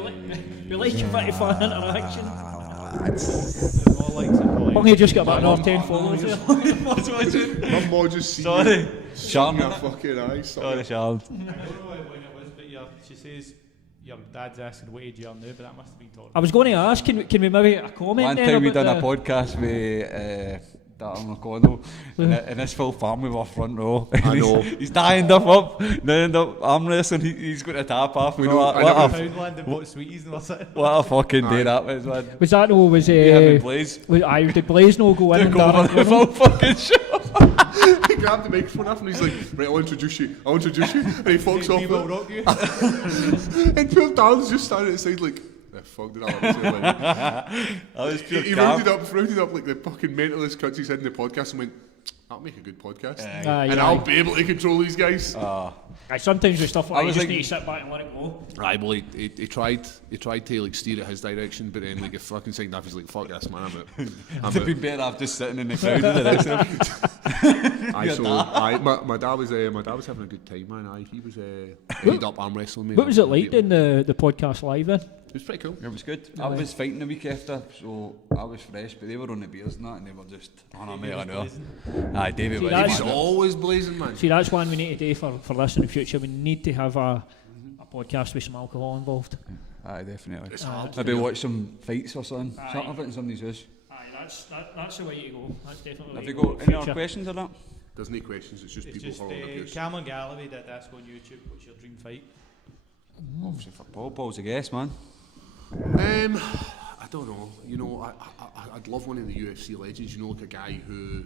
we like a bit of fun interaction. All likes and all Bungie just got about another 10 followers there. What's watching? My mom just see Sorry. you Sean. your fucking eyes. Sorry, Sean. I don't know when it was, but she says your dad's asking what age you are now, but that must have been talked. I was going to ask, can we maybe get a comment One then time we about done a the- podcast with Darren McConnell, and this full family were front row. I know. He's dying up, now end up arm wrestling, he's got a tap off. We and know, all that. I know. Poundland and bought sweeties and that's it. What a fucking day that was, man. Was that no, was Him and Blaze did Blaze no go in and took over Darren the O'Connell? full fucking show. He grabbed the microphone up and he's like, right, I'll introduce you, and he fucks We will off. rock you. And poor Darren's just standing outside like, the fuck did I let myself in? That was pure He cap. rounded up like the fucking mentalist cunts he said in the podcast and went, that'll make a good podcast. Aye, And aye. I'll be able to control these guys. Aye, sometimes with stuff like I that, you was just like- need to sit back and let it go. Right, well, he tried to like steer it his direction, but then like a fucking second half he's like, fuck this man, I'm It'd have been better off just sitting in the crowd with the rest of them. Aye, so my dad was having a good time, man. Aye, he was ended up arm wrestling me. What was it like doing the podcast live then? It was pretty cool. It was good. I was fighting the week after, so I was fresh, but they were on the beers and that, and they were just on a mile an hour. Aye, David See, was. that's- He's always blazing, man. See, that's one we need to do for this in the future. We need to have a podcast with some alcohol involved. Aye, definitely. It's hard. Maybe watch some fights or something. Aye. Something of it in somebody's house. Aye, that's the way to go. That's definitely Have the you way to go got in any the other future. questions or that? There's no questions, it's just It's people just hurling abuse. Cameron Galloway did ask on YouTube, what's your dream fight? Obviously for Paul. Paul's a guest, man. I don't know. You know, I'd love one of the UFC legends. You know, like a guy who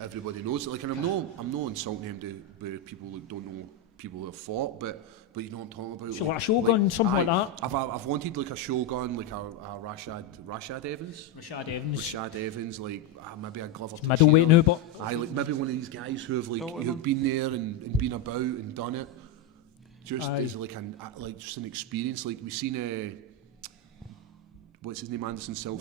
everybody knows. Like, and I'm no insulting him to with people who don't know people who have fought, but you know what I'm talking about. So like a Shogun, something like that? I've wanted like a Shogun, like a Rashad Evans. Rashad Evans. Like maybe a Glover. Middleweight now, but Aye, like maybe one of these guys who have like who've been there and been about and done it. Just Aye. as like just an experience. Like we've seen what's his name? Anderson Silva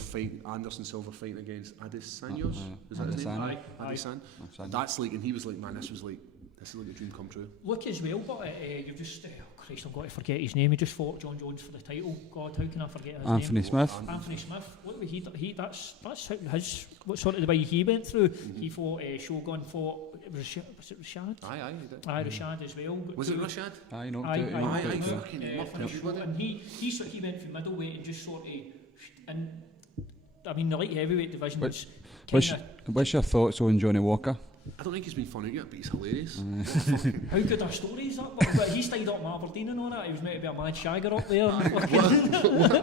fighting against Adesanya. Is that his name? Adesanya. Adesanya. Adesanya. That's like, and he was like, man, this is like a dream come true. look as well, but you've just Christ, I've got to forget his name. He just fought John Jones for the title. God, how can I forget his Anthony name? Smith. Anthony Smith. Look what he that's his what sort of the way he went through. He fought Shogun, fought was it Rashad? Aye, he did. Aye, Rashad as well. Was it Rashad? Aye, knocked Aye, out. aye, knocked aye, out, aye. yeah. Fucking mucked for up, sure. wasn't And he went from middleweight and just sort of, and I mean the light heavyweight division was What's, kind what's your thoughts on Johnny Walker? I don't think he's been fun out yet, but he's hilarious. how good our story is that? But he stayed up in Aberdeen and all that. He was meant to be a mad shagger up there.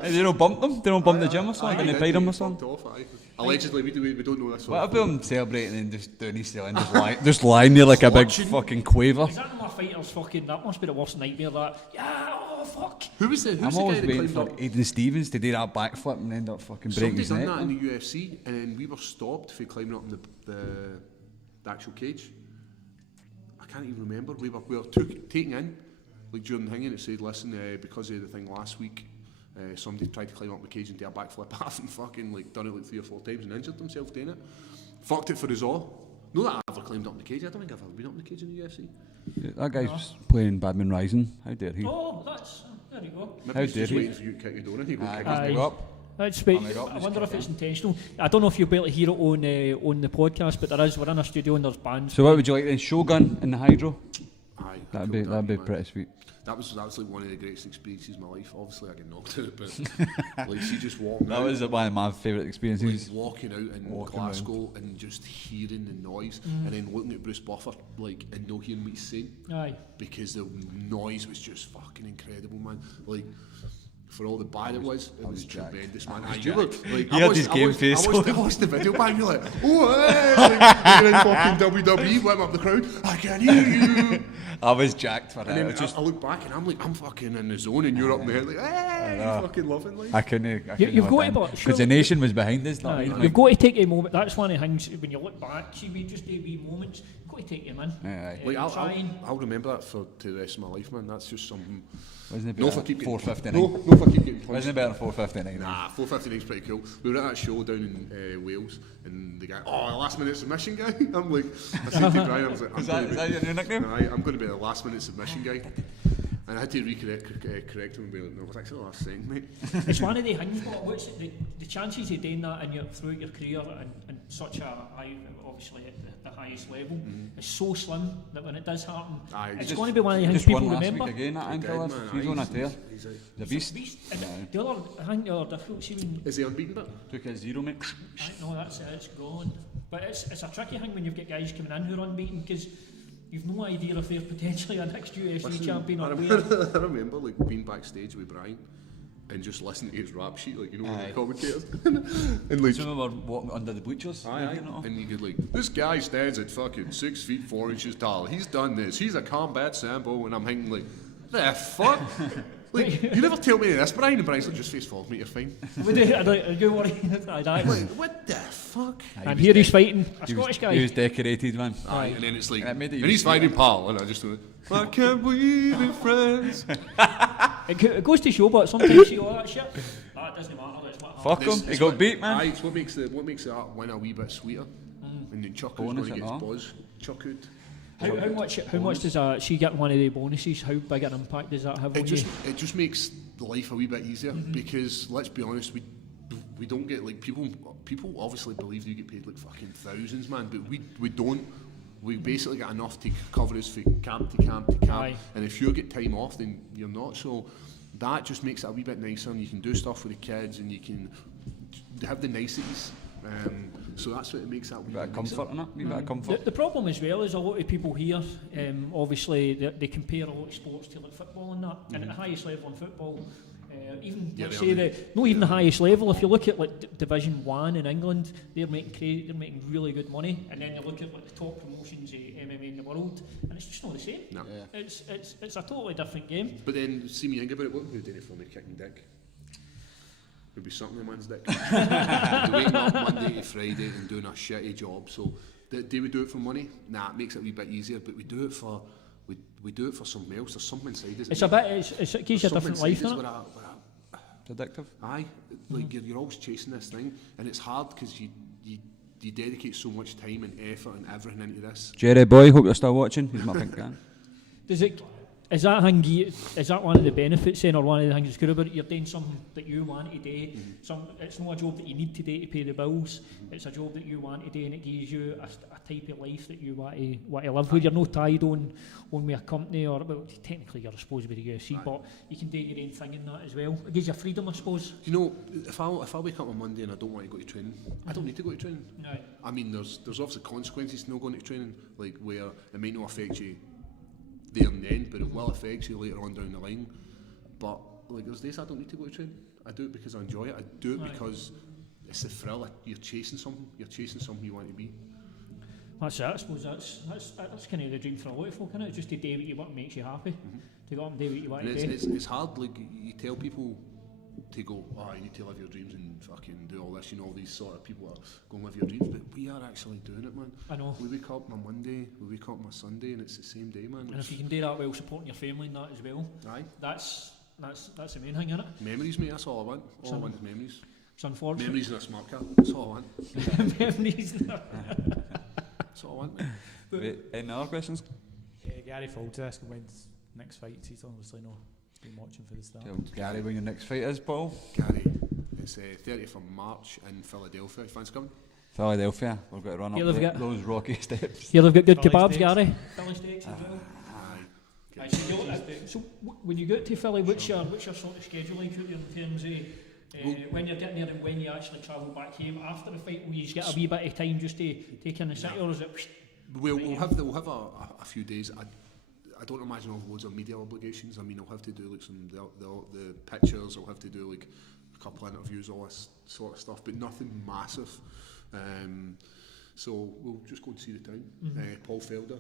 Hey, they don't bump them? They don't bump the gym or something? Didn't they fight him or something? Fucked off, aye. Allegedly, we don't know this one. What about him celebrating and just doing his and just lying there like a big fucking quaver? Is that my fighter's fucking? That must be the worst nightmare. That oh fuck. Who's the I'm guy always that waiting climbed for up? Aiden Stevens to do that backflip and end up fucking breaking Somebody's his done neck. that in man. the UFC, and then we were stopped for climbing up in the actual cage. I can't even remember. We were taken in, like during the thing, and it said, listen, because of the thing last week, somebody tried to climb up the cage and do a backflip half and fucking like done it like 3 or 4 times and injured themselves doing it. Fucked it for us all. Not that I ever climbed up the cage. I don't think I've ever been up the cage in the UFC. That guy's playing Badman Rising. How dare he? Oh, that's There you go. Maybe he's just waiting for you to kick your door and you go kick his Aye. door. Up. That's I'll right. make up I this wonder if kick it's in. intentional. I don't know if you'll be able to hear it on the podcast, but we're in a studio and there's bands. So what would you like then? Shogun in the hydro? Aye, That'd cool, be man. pretty sweet. That was like one of the greatest experiences of my life. Obviously I get knocked out, but like see just walking That out, was one of my favourite experiences. like walking out in Walking Glasgow and just hearing the noise and then looking at Bruce Buffer like and not hearing what he's saying. Aye. Because the noise was just fucking incredible, man. Like for all the bad it was jacked. tremendous, man. I was You were, jacked. like, He had his game face I watched the video bang, you're like, oh, hey! Like, you're in fucking WWE, went up the crowd, I can hear you. I was jacked for And that. then I look back and I'm fucking in the zone and you're up there like, hey, know. fucking loving life. I couldn't You've got to, but because the nation was behind us. Aye, Like, you've got to take a moment. That's one of the things when you look back. See, we just do wee moments. You've got to take them in. Aye. Like Try and- I'll remember that for to the rest of my life, man. That's just something. wasn't it No, if I better keep than getting 459? No, if I keep getting punched. Wasn't it better than 459? Nah, 459 is pretty cool. We were at that show down in Wales, and the guy, last minute submission guy. I'm like, I said to Brian, I was like, Is that your new nickname? I'm going to be the last minute submission guy. And I had to correct him and be like, no, it was actually the last thing, mate. It's one of the things, but what's the chances of doing that throughout your career and such a high, obviously at the highest level, is so slim that when it does happen, Aye, it's just- going to be one of the things Just people one last remember. week again, that ankle. Dead, man. He's on a tear. He's The beast. And Aye. the other, I think the other difficulty when Is he unbeaten bit? Took a zero mix. no, that's it, it's gone. But it's a tricky thing when you've got guys coming in who are unbeaten because you've no idea if they're potentially a next UFC champion I or where. remember like being backstage with Brian and just listening to his rap sheet, like, you know, Aye. the commentators. And like, Some of them were walking under the bleachers. aye, you know. and you could like, this guy stands at fucking 6 feet 4 inches tall. He's done this. He's a combat sambo, and I'm thinking like, the fuck? Like, you never tell me this, Brian. And Brian's like, just face forward, mate, you're fine. I don't worry. Aye, that. Like, what the fuck? And here he's fighting a He was- Scottish guy. He was decorated, man. Aye, and then it's like, And it made it and even he's fighting sweeter. Pal, and I just went, why can't we be friends? It goes to show, but sometimes you all that shit. That doesn't matter. That's what Fuck happens. him. He got beat, man. Aye, it's what makes that win a wee bit sweeter. And then Chuck Bonus going to and get his all. buzz. Chuck out. How much does she get one of the bonuses? How big an impact does that have on you? It just makes life a wee bit easier because let's be honest, we don't get like people obviously believe you get paid like fucking thousands, man, but we don't. We basically get enough to cover us from camp to camp to camp. Aye. And if you get time off, then you're not. So that just makes it a wee bit nicer, and you can do stuff with the kids, and you can have the niceties. So that's what it makes that wee Bit of bit comfort in it. Wee bit of comfort. The problem as well is a lot of people here, obviously, they compare a lot of sports to like football and that. And at the highest level in football, even Yeah, let's they say are. not even the highest level. If you look at like Division 1 in England, they're making really good money. And then you look at like the top promotions of MMA in the world, and it's just not the same. No. Yeah. It's a totally different game. But then, see me think about it, what would we do it for me kicking dick? Would be something in man's dick. Waking up Monday to Friday and doing a shitty job. So, do we do it for money? Nah, it makes it a wee bit easier, but we do it for we do it for something else. There's something inside us. It's a bit. It gives you a different life, There's doesn't it? It's addictive. Aye, like you're always chasing this thing, and it's hard because you dedicate so much time and effort and everything into this. Jerry boy, hope you're still watching. He's my pink guy. Is that one of the benefits then, or one of the things that's good about it? You're doing something that you want to do. It's not a job that you need to do to pay the bills. It's a job that you want to do, and it gives you a type of life that you want to live with. You're not tied on with a company, or well, technically you're supposed to be the UFC, but you can do your own thing in that as well. It gives you freedom, I suppose. You know, if I wake up on Monday and I don't want to go to training, I don't need to go to training. No. I mean, there's obviously consequences to not going to training, like where it may not affect you there and then, but it will affect you later on down the line. But like there's days I don't need to go to training. I do it because I enjoy it. I do it because it's the thrill. You're chasing something. You're chasing something you want to be. That's it. I suppose that's kind of the dream for a lot of folk, isn't it? Just to do what makes you happy. To go up and do what you want And to do. it's hard. Like you tell people to go, you need to live your dreams and fucking do all this. You know, all these sort of people are going live your dreams, but we are actually doing it, man. I know. We wake up on Monday, we wake up on Sunday, and it's the same day, man. And if you can do that while supporting your family and that as well, Aye. that's the main thing, isn't it? Memories, mate. That's all I want. All I want is memories. It's unfortunate. Memories in a smart car. That's all I want. Memories. That's all I want. Wait, any other questions? Gary Folds asking when's next fight. He's obviously no. Been watching for the start. Tell Gary when your next fight is, Paul. Gary, it's 30th of March in Philadelphia. You fancy coming? Philadelphia. We've got to run Here up they've got- those rocky steps. Here they've got good Philly kebabs, steaks. Gary. Philly steaks as well. Aye. Aye, so when you get to Philly, what's your sort of schedule like in terms of when you're getting there and when you actually travel back home after the fight? Will you just get a wee bit of time just to take in the city, or is it? We'll have a few days. I don't imagine I'll have loads of media obligations. I mean, I'll have to do like some the pictures. I'll have to do like a couple of interviews, all this sort of stuff, but nothing massive. So we'll just go and see the town. Paul Felder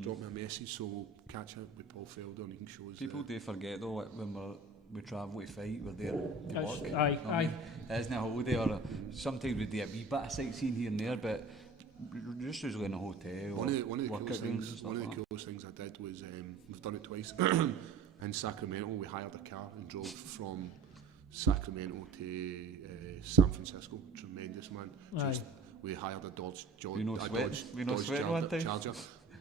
dropped me a message, so we'll catch up with Paul Felder and he can show us. People do forget though, like, when we travel to fight, we're there to Yes, work. aye, aye. It isn't a holiday, or sometimes we do a wee bit of sightseeing here and there, but we're just usually in a hotel. One of the work coolest out rooms and things. stuff One of the like that. coolest things I did was we've done it twice in Sacramento. We hired a car and drove from Sacramento to San Francisco. Tremendous, man. Just we hired a Dodge We no sweat one time. Charger.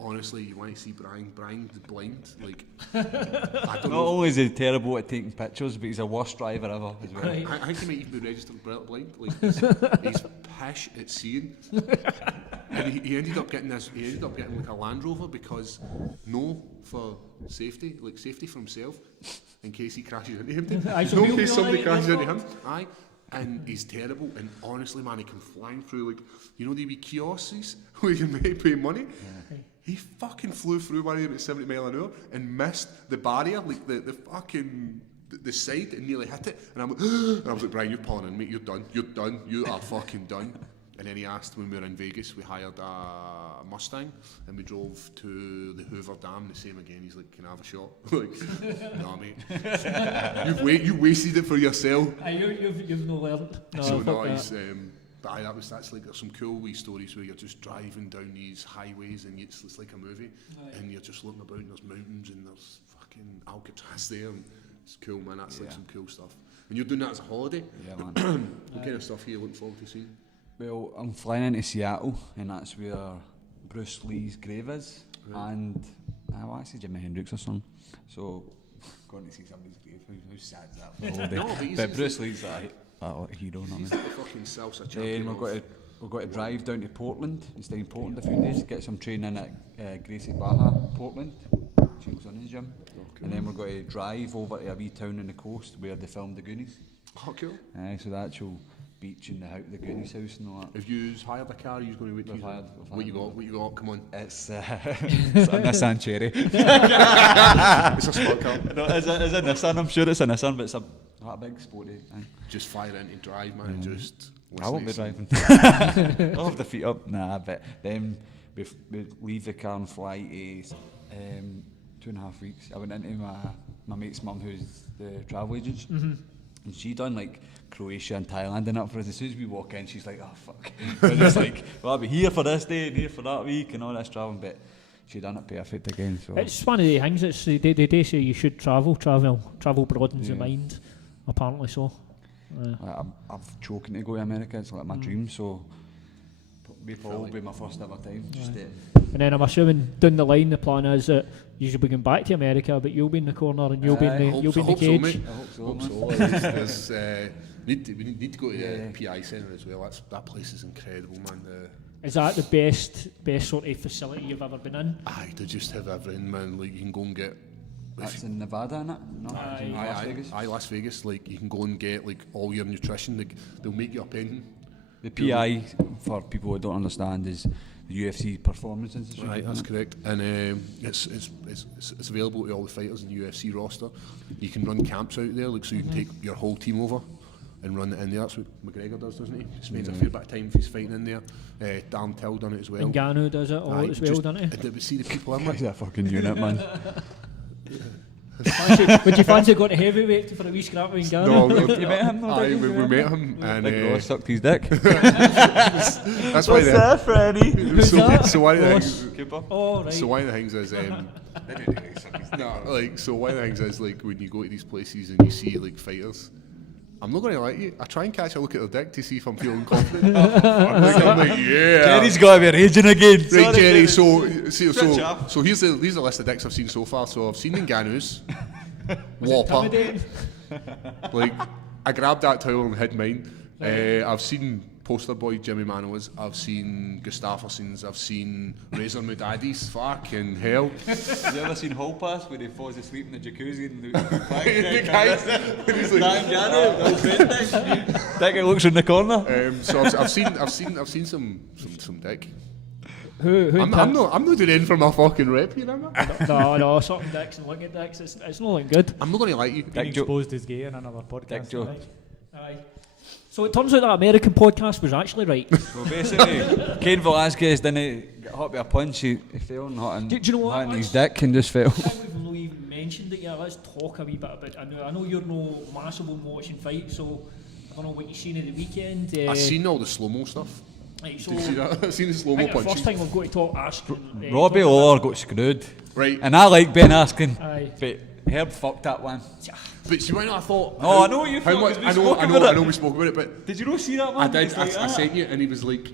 Honestly, you want to see Brian? Brian's blind. Like I don't Not know. only is he terrible at taking pictures, but he's the worst driver ever as well. Right. I think he might even be registered blind. Like he's pish at seeing. And he ended up getting this. He ended up getting like a Land Rover because for safety, like safety for himself, in case he crashes into him. Aye, so No, he'll in be case somebody alright, crashes no into him. Aye. And he's terrible. And honestly, man, he can fly through like the wee kiosks where you can pay money. Yeah. He fucking flew through one of them at 70 mile an hour and missed the barrier, like the fucking the side, and nearly hit it. And I'm like, and I was like, Brian, you're pulling in, mate. You're done. You're done. You are fucking done. And then he asked when we were in Vegas, we hired a Mustang and we drove to the Hoover Dam. The same again. He's like, can I have a shot? Like, no, mate. You wasted it for yourself. Aye, you've no learned. No, So fuck no, that. he's, but aye, that's like there's some cool wee stories where you're just driving down these highways and it's like a movie, and you're just looking about and there's mountains and there's fucking Alcatraz there, and it's cool, man. That's like some cool stuff. And you're doing that as a holiday. Yeah, man. What kind of stuff are you looking forward to seeing? Well, I'm flying into Seattle, and that's where Bruce Lee's grave is, and actually Jimi Hendrix or something. So, going to see somebody's grave, how sad is that for a holiday? No, but he's Bruce Lee's that hero, not me. He's like the fucking salsa Then champion. we've got to drive down to Portland and stay in Portland a few days, get some training at Gracie Barra, Portland, Chicks on his gym. And then we're going to drive over to a wee town on the coast where they filmed the Goonies. Oh, cool. So the actual beach and the Goonies house and all that. If you hired a car, you're going to wait till We've hired What you got? Come on. It's a Nissan Cherry. It's a sport car. No, it's a Nissan, I'm sure it's a Nissan, but it's not a big sporty thing. Just fire into drive, man, and just. I won't be listen driving. I'll have the feet up. Nah, but then we leave the car and fly to 2.5 weeks. I went into my mate's mum, who's the travel agent, and she done like Croatia and Thailand and up for us. As soon as we walk in, she's like, oh fuck. We're just like, well, I'll be here for this day and here for that week and all this travelling, but she done it perfect again. So It's one of the things that's they say you should travel broadens the mind, apparently so. I've choking to go to America. It's like my dream. So Paul will be my first ever time. Just And then I'm assuming down the line the plan is that you should be going back to America, but you'll be in the corner and you'll be in the cage. mate. I hope so. Hope man. so. We need to go to the PI centre as well. That place is incredible, man. Is that the best sort of facility you've ever been in? Aye, they just have everything, man. Like you can go and get. That's in Nevada, innit? No, it's in Las Vegas. Aye, Las Vegas. Like you can go and get like all your nutrition. Like they'll make you a pension. The PI, for people who don't understand, is the UFC Performance Institute. Right, that's correct. And it's available to all the fighters in the UFC roster. You can run camps out there, like so you can take your whole team over and run it in there. That's what McGregor does, doesn't he? He spends a fair bit of time if he's fighting in there. Dan Till done it as well. And Ngannou does it all as well, doesn't he? And see the people in He's with. a fucking unit, man. Would you fancy going to heavyweight for a wee scrap with Ngannou? You met him? Aye, we met him, and Big Ross sucked his dick. that's why. Freddie? So one of the Ross. things. Oh, right. So one of the things is no, like so one of the things is like when you go to these places and you see like fighters. I'm not going to lie to you. I try and catch a look at their dick to see if I'm feeling confident. I'm like, yeah. Jerry's got to be raging again. Right, Sorry, Jerry. Jerry. So here's the list of dicks I've seen so far. So I've seen Ngannou's, Whopper. Intimidating? Like, I grabbed that towel and hid mine. I've seen Poster Boy Jimmy Manoas, I've seen Gustafson's, I've seen Razor Mudaddi's, fucking hell. Have you ever seen Hall Pass where he falls asleep in the jacuzzi and the He's like, Dick looks in the corner. so I've seen some dick. Who I'm not doing anything for my fucking rep here, am I? No, something dicks and looking at dicks, it's not looking good. I'm not going to like you. Being Joe. exposed as gay in another podcast. Dick Joe. tonight. Aye. So it turns out that American podcast was actually right. Well, basically, Cain Velasquez didn't get hit with a punch. He fell and hit Do you know what? in his dick and just fell. We've not even mentioned it yet. Let's talk a wee bit about. I know you're no massive on watching fights, so I don't know what you've seen at the weekend. I've seen all the slow-mo stuff. Right, so Did you see that? I've seen the I slow-mo think the punching. first time we've got to talk Askren. Robbie Lawler got screwed. Right. And I like Ben Askren. Aye. But Herb fucked that one. But see, when I thought... No, I know what you how thought, much, 'cause we spoke about I it. know we spoke about it, but... Did you not see that one? I did. It's like I that. sent you, and he was like,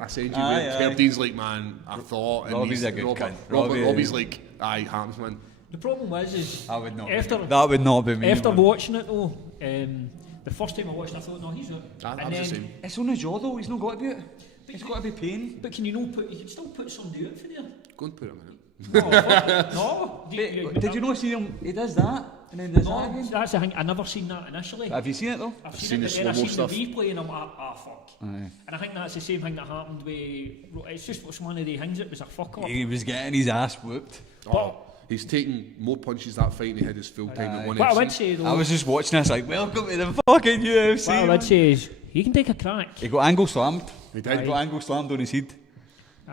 I sent you. Aye, With aye. Herb Dean's like, man, I thought... And Robbie's he's, a good cunt. Robbie's like, aye, happens, man. The problem is I would not. after That would not be me. after man. watching it though, the first time I watched it, I thought, no, he's right. I'm the same. It's on his jaw though. He's not got to do it. It's got to be pain. But can you not put? You can still put somebody out for there. Go and put him in it. No, fuck, no. Did you not see him? He does that and then does that No, again. that's the thing. I never seen that initially. Have you seen it though? I've seen seen it, the but then I slow-mo seen stuff. the replay and I'm like, fuck. Aye. And I think that's the same thing that happened with. It's just what's one of the things. It was a fuck up. He was getting his ass whooped. Oh, he's taken more punches that fight than he had his full time at one What I would FC. say though, I was just watching this like, welcome to the fucking UFC. what I would say is, he can take a crack. He got angle slammed. He He did. got angle slammed on his head.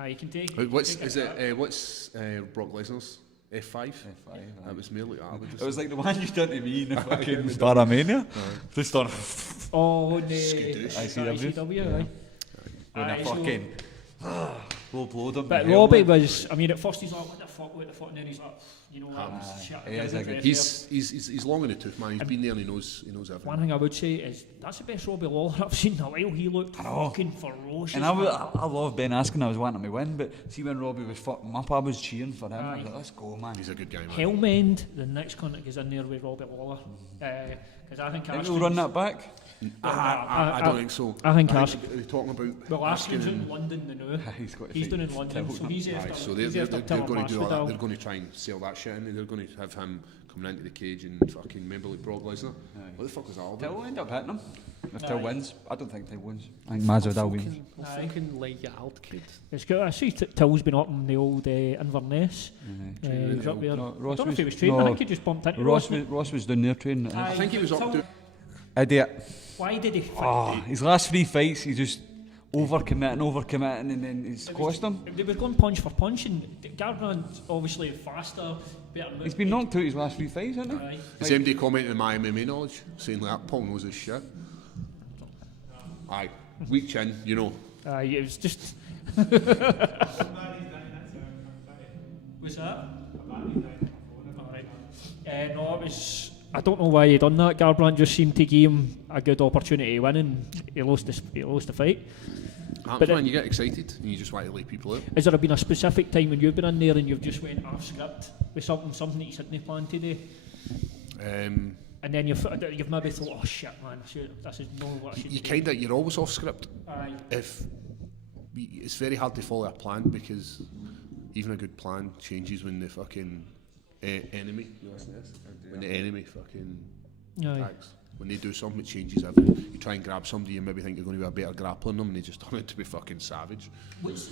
You can take. What's take a is crack. it? What's Brock Lesnar's F5? That was merely that. I would just It was like the one you done to me in the fucking Staramania. Just on Oh, no. Skadoosh. ICW, aye. when Aye, I so- fucking blowed him. But the Robbie helmet. was, I mean, at first he's like, what the fuck, and then he's like, you know what, shit, he is a good- he's long in the tooth, man. He's been there and he knows everything. One thing I would say is, that's the best Robbie Lawler I've seen in a while. He looked fucking ferocious. And I man. love Ben Askren. I was wanting him to win, but see when Robbie was fucking up, I was cheering for him. I was Aye. like, let's go, man. He's a good guy, man. Hellmend, the next cunt goes in there with Robbie Lawler. Because I think Think we'll run that back? I don't think so. I think We're talking about Well, Askren's asking in London now. He's got to He's fight done in London, Till- so he's Aye, after, so he's they're after going Tiller to do all that. Masvidal. They're going to try and sell that shit in. They're going to have him coming into the cage and fucking remember like Brock Lesnar. What the fuck was that all Till about? will end up hitting him. If Till Aye. wins. I don't think Till wins. I think Masvidal wins. I'm thinking like your old kid. It's good. I see Till's been up in the old Inverness. He was up there. No, I Ross don't know if he was was- training. no. I think he just bumped into Ross was down there training. I think he was up to. Idiot. Why did he fight? Oh, his last 3 fights, he just overcommitting, and then it's cost him. They were going punch for punch, and Garbrandt's obviously faster, better. He's been knocked out his last 3 fights, hasn't he? Aye. Is MD commenting on my MMA knowledge, saying like that Paul knows his shit? Aye, weak chin, you know. It was just. Was that? Alright. No, it was. I don't know why he done that. Garbrandt just seemed to give him a good opportunity to win, and he lost the fight. Happens, But man, you get excited and you just want to lay people out. Has there been a specific time when you've been in there and you've just went off script with something that you hadn't planned to do, and then you've maybe thought, oh shit, man, this is not what I should You do. kind of, you're always off script. Aye. It's very hard to follow a plan because even a good plan changes when the fucking enemy, you listen to this? When the enemy fucking Aye. attacks. When they do something, it changes everything. You try and grab somebody and maybe think you're going to be a better grappler than them, and they just turn out to be fucking savage. That's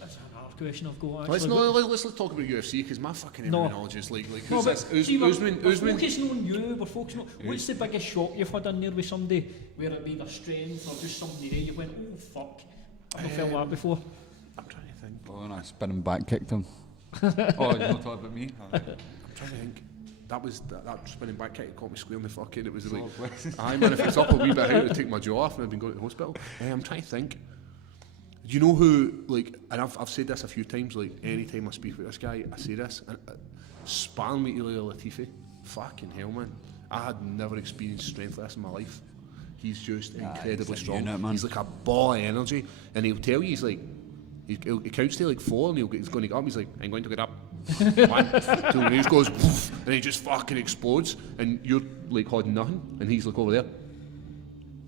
another question I've got. Let's Actually. let's talk about UFC because my fucking No. MMA knowledge is like No, who's but this? see, we're Usman. focusing on you. We're focusing on. What's the biggest shock you've had in there with somebody, where it be their strength or just somebody there you went, oh fuck, I've not felt that before. I'm trying to think. Oh, and I spinning back kicked him. Oh, you're not talking about me? I'm trying to think. That spinning back kick caught me square in the fucking. It was like, aye man, if it's up a wee bit out, it'd take my jaw off and I'd been going to the hospital. I'm trying to think. Do you know who, like, and I've said this a few times, like, any time I speak with this guy, I say this, and sparring with Ilia Latifi, fucking hell, man. I had never experienced strength like this in my life. He's just incredibly he's a strong. unit, man. He's like a ball of energy, and he'll tell you, he's like, he counts to like 4, and he's going to get up, he's like, I'm going to get up. And he just goes, woof, and he just fucking explodes, and you're like holding nothing, and he's like over there.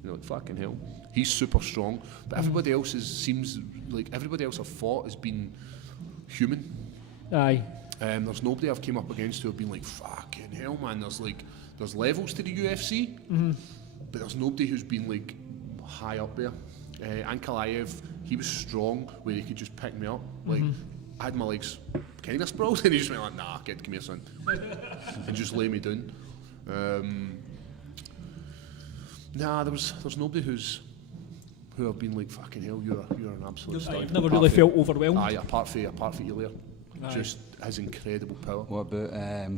You're like, fucking hell. He's super strong, but everybody else seems like everybody else I've fought has been human. Aye. There's nobody I've came up against who have been like, fucking hell, man. There's levels to the UFC, but there's nobody who's been like high up there. Ankalaev, he was strong where he could just pick me up. Like, I had my legs kind of sprawled, and he just went like, nah, kid, come here, son, and just lay me down. There's nobody who have been like, fucking hell, you're an absolute stud. I've never really felt overwhelmed. Aye, apart from Elia, just his incredible power. What about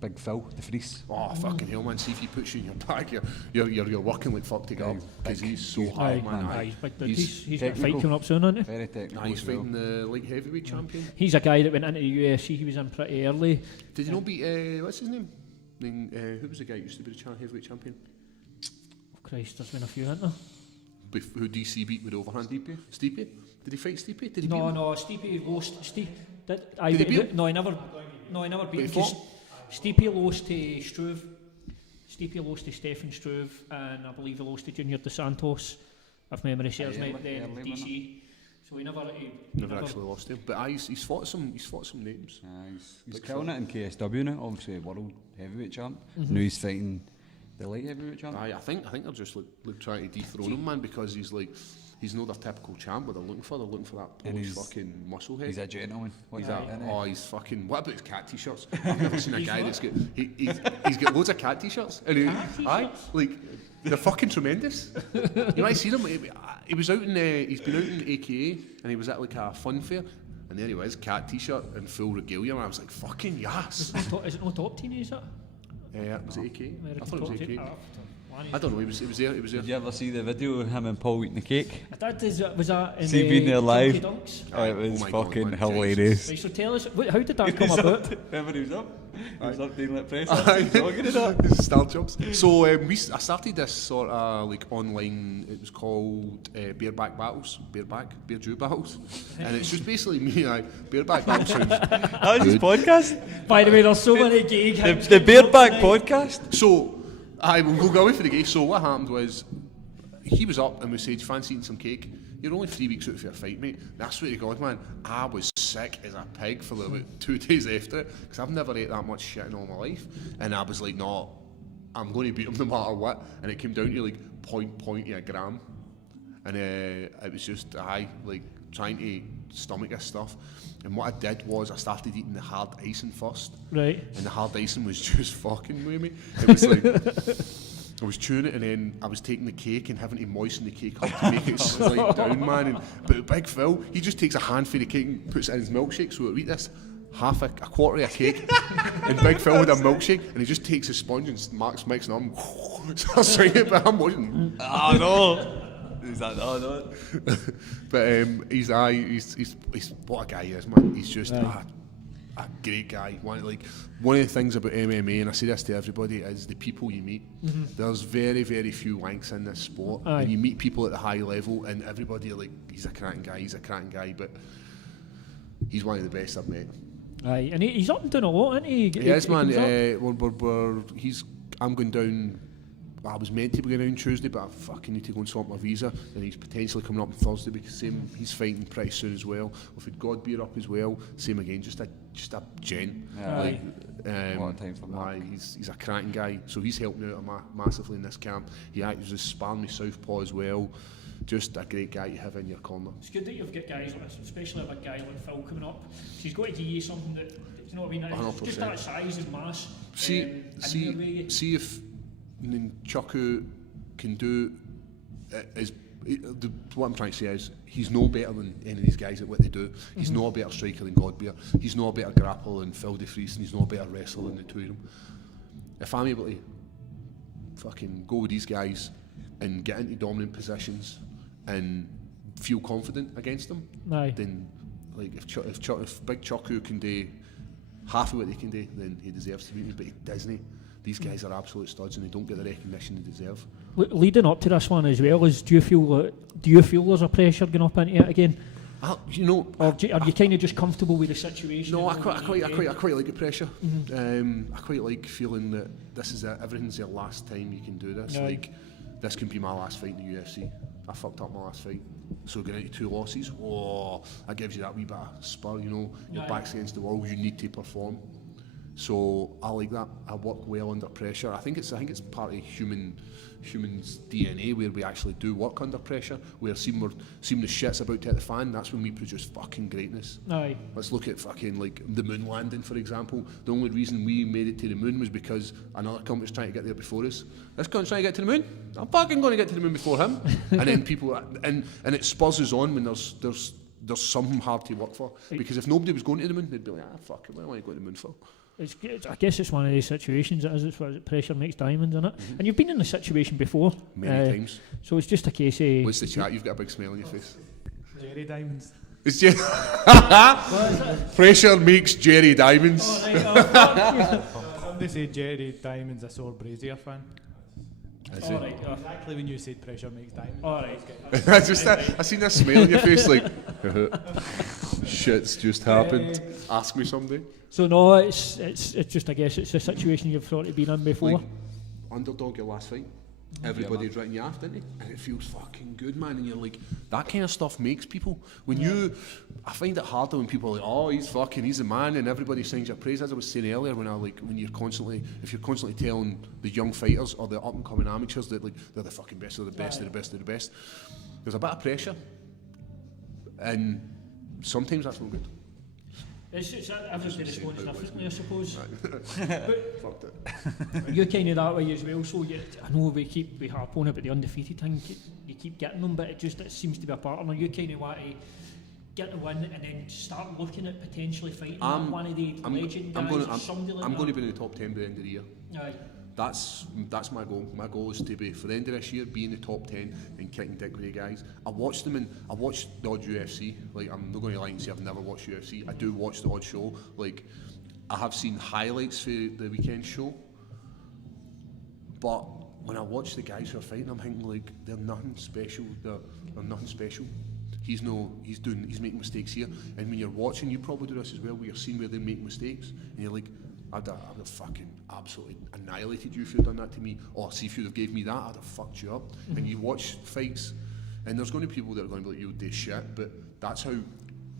Big Phil, the Fries? Oh, fucking hell, man. See if he puts you in your bag, you're working like fuck to get up, because he's so hard, man. Aye. He's got a fight coming up soon, isn't he? Very technical. He's fighting the light heavyweight champion. He's a guy that went into the UFC, he was in pretty early. Did he not beat, what's his name? Who was the guy who used to be the heavyweight champion? Oh Christ, there's been a few, hasn't there? Who DC beat with overhand? Stipe? Did he fight Stipe? Did he beat him? No, Stipe lost. Did he beat him? No, he never beat him. Stipe lost to Struve. Stipe lost to Stefan Struve, and I believe he lost to Junior Dos Santos, if memory serves me, then DC. So he never actually lost him. But he's fought some names. He's killing it in KSW now, obviously world heavyweight champ. Now he's fighting the light heavyweight champ. I think they're just like trying to dethrone him, man, because he's not their typical champ. What they're looking for that Polish fucking muscle head. He's a gentleman. He's fucking. What about his cat t-shirts? I've never seen a guy that's got. He's got loads of cat t-shirts. And they're fucking tremendous. You might see him. He was out in. He's been out in AKA, and he was at like a fun fair. And there he was, cat t-shirt and full regalia, and I was like, fucking yes. Is it no top team, is it? Was it AKA? I thought it was AKA. I don't know, he was there. Did you ever see the video of him and Paul eating the cake? I did. Was that in See being there live? Dunks? Oh, it was fucking God, hilarious. Right, so tell us, how did that come about? Remember he was up? He was up doing like press. Talking to that. Star jobs. So I started this sort of like online. It was called Bearjew battles, and it's just basically me. Bareback battles. That was his podcast. By the way, there's so many gay guys. The Bareback podcast. So we'll go away for the game. So what happened was he was up and we said, fancy eating some cake? You're only 3 weeks out for your fight, mate. And I swear to God, man, I was sick as a pig for about 2 days after it, because I've never ate that much shit in all my life. And I was like, no, I'm going to beat him no matter what. And it came down to like 0.0 gram. And it was just, like trying to stomach this stuff. And what I did was I started eating the hard icing first. Right. And the hard icing was just fucking with me. It was like, I was chewing it and then I was taking the cake and having to moisten the cake up to make it slide down, man. But Big Phil, he just takes a handful of cake and puts it in his milkshake. So we eat this a quarter of a cake, and Big Phil with a milkshake, and he just takes a sponge and Mark's mixing up and starts swinging it, but I'm watching. Oh no! Is that no? But he's what a guy he is, man. He's just a great guy. One of the things about MMA, and I say this to everybody, is the people you meet. There's very, very few wanks in this sport, and you meet people at the high level, and everybody he's a cracking guy, but he's one of the best I've met. Aye, and he's up and down a lot, isn't he? He is, man. I'm going down. I was meant to be going down Tuesday, but I fucking need to go and sort my visa, and he's potentially coming up on Thursday because he's fighting pretty soon as well. We've had Godbeer up as well, same again, just a gent. A lot of time for Mark. He's a cracking guy, so he's helped me out massively in this camp. He actually was sparring me southpaw as well. Just a great guy to have in your corner. It's good that you've got guys like this, especially a big guy like Phil coming up. So he's got to give you something that, you know what I mean? 100%. Just that size and mass. See if Nunchaku can do what I'm trying to say is he's no better than any of these guys at what they do. He's no better striker than Godbeer. He's no better grappler than Phil de Vries, and he's no better wrestler than the two of them. If I'm able to fucking go with these guys and get into dominant positions and feel confident against them, then if Big Chaku can do half of what they can do, then he deserves to beat me, but he doesn't. These guys are absolute studs and they don't get the recognition they deserve. Leading up to this one as well, do you feel there's a pressure going up into it again? You know, Or are you kind of just comfortable with the situation? no, I and quite like the pressure. I quite like feeling that this is everything's the last time you can do this. Aye. Like, this can be my last fight in the UFC. I fucked up my last fight. So getting into 2 losses, that gives you that wee bit of spur, you know. Your Aye. back's against the wall, you need to perform. So I like that. I work well under pressure. I think it's part of humans' DNA where we actually do work under pressure. Where seeing the shit's about to hit the fan, that's when we produce fucking greatness. Aye. Let's look at fucking like the moon landing, for example. The only reason we made it to the moon was because another company's trying to get there before us. This company's trying to get to the moon. I'm fucking going to get to the moon before him. And then people, and it spurs us on when there's something hard to work for. Because if nobody was going to the moon, they'd be like, fuck it, what do I want to go to the moon for? I guess it's one of these situations. It's what pressure makes diamonds, isn't it? And you've been in the situation before. Many times. So it's just a case of. What's the chat? You've got a big smile on your face. Jerry Diamonds. It's just pressure makes Jerry Diamonds. Somebody said Jerry Diamond's a sore Brazier fan. Alright. Exactly when you said pressure makes diamonds. Alright. I seen that smile on your face like, shit's just happened. Ask me someday. So no, it's just, I guess it's a situation you've sort of been in before. Like, underdog your last fight. Everybody's written you off, didn't they? And it feels fucking good, man. And you're like, that kind of stuff makes people. I find it harder when people are like, oh, he's the man, and everybody sings your praise. As I was saying earlier, if you're constantly telling the young fighters or the up and coming amateurs that like they're the fucking best, they're the best, they're the best, they're the best. There's a bit of pressure, and sometimes that's not good. It's everybody responds differently, I suppose. Fucked it. You're kind of that way as well, so I know we harp on about the undefeated thing, you keep getting them, but it seems to be a partner. You kind of want to get the win and then start looking at potentially fighting one of the legend guys or somebody like that. I'm going to be in the top 10 by the end of the year. Aye. That's my goal. My goal is to be, for the end of this year, be in the top 10 and kicking dick with the guys. I watched the odd UFC. Like, I'm not going to lie and say I've never watched UFC. I do watch the odd show. Like, I have seen highlights for the weekend show. But when I watch the guys who are fighting, I'm thinking like they're nothing special. They're nothing special. He's making mistakes here. And when you're watching, you probably do this as well, where you're seeing where they make mistakes, and you're like, I'd have fucking absolutely annihilated you if you'd done that to me. Or see if you'd have gave me that, I'd have fucked you up. And you watch fights, and there's going to be people that are going to be like, you do shit, but that's how,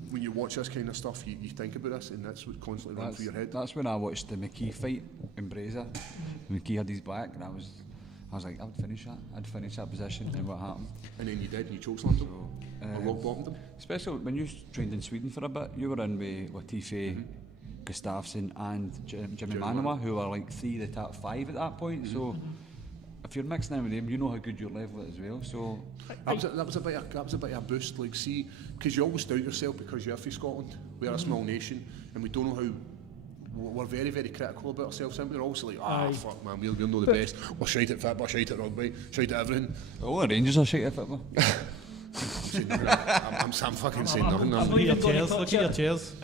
when you watch this kind of stuff, you think about this, and that's what constantly runs through your head. That's when I watched the McKee fight in Brazier. McKee had his back, and I was like, I'd finish that position, and what happened? And then you did, and you chokeslammed him, or rock bottomed him. Especially when you trained in Sweden for a bit, you were in with Latifi, Gustafsson and Jimmy Manawa, who were like 3 of the top 5 at that point. So if you're mixing in with them, you know how good your level is as well. So that was a bit of a boost. Like, see, because you always doubt yourself because you're from Scotland. We're a small nation, and we don't know how. We're very, very critical about ourselves, and we're also like, fuck man, we'll know the best. We're shite at football, shite at rugby, shite at everything. All the Rangers are shite at football. I'm fucking saying nothing. Look at your chairs.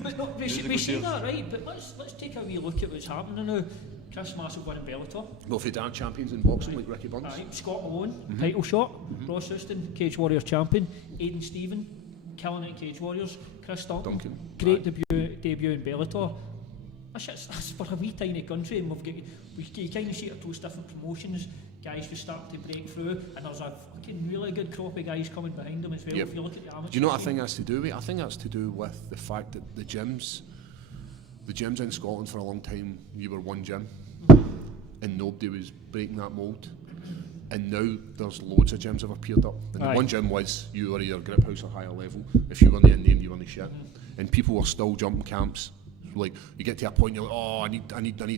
But we say that, right? But let's take a wee look at what's happening now. Chris Massive winning Bellator. Well, if they aren't champions in boxing like Ricky Burns. Scott Malone, title shot. Ross Houston, Cage Warriors champion. Aidan Stephen, killing it in Cage Warriors. Chris Duncan. Great debut in Bellator. That's for a wee tiny country, and you kind of see it across different promotions. Guys just start to break through, and there's a fucking really good crop of guys coming behind them as well. Yep. If you look at the amateur. Do you know what I think that's to do with? I think that's to do with the fact that the gyms in Scotland for a long time, you were one gym, and nobody was breaking that mould. And now there's loads of gyms have appeared up. And the one gym was, you were either grip house or higher level. If you weren't in name, you weren't shit. And people were still jumping camps. Like, you get to a point, you're like, oh, I need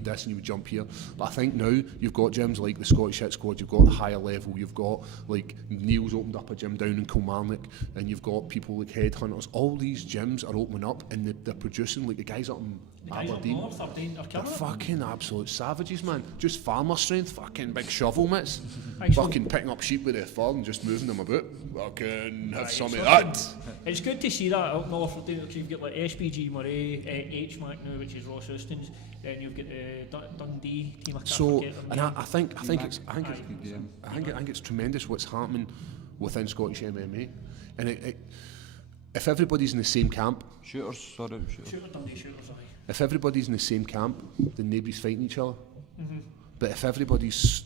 this, and you would jump here. But I think now you've got gyms like the Scottish Hit Squad, you've got the higher level, you've got like Neil's opened up a gym down in Kilmarnock, and you've got people like Headhunters. All these gyms are opening up, and they're producing, like the guys up in Aberdeen. They're fucking absolute savages, man. Just farmer strength, fucking big shovel mitts. Fucking picking up sheep with their thumb and just moving them about. Fucking have some of that. It's good to see that up north. You've got like SBG Murray, HMAC now, which is Ross Houston's. Then you've got Dundee team. So, and I think it's tremendous what's happening within Scottish MMA. And if everybody's in the same camp, Shooters. if everybody's in the same camp, then nobody's fighting each other. But if everybody's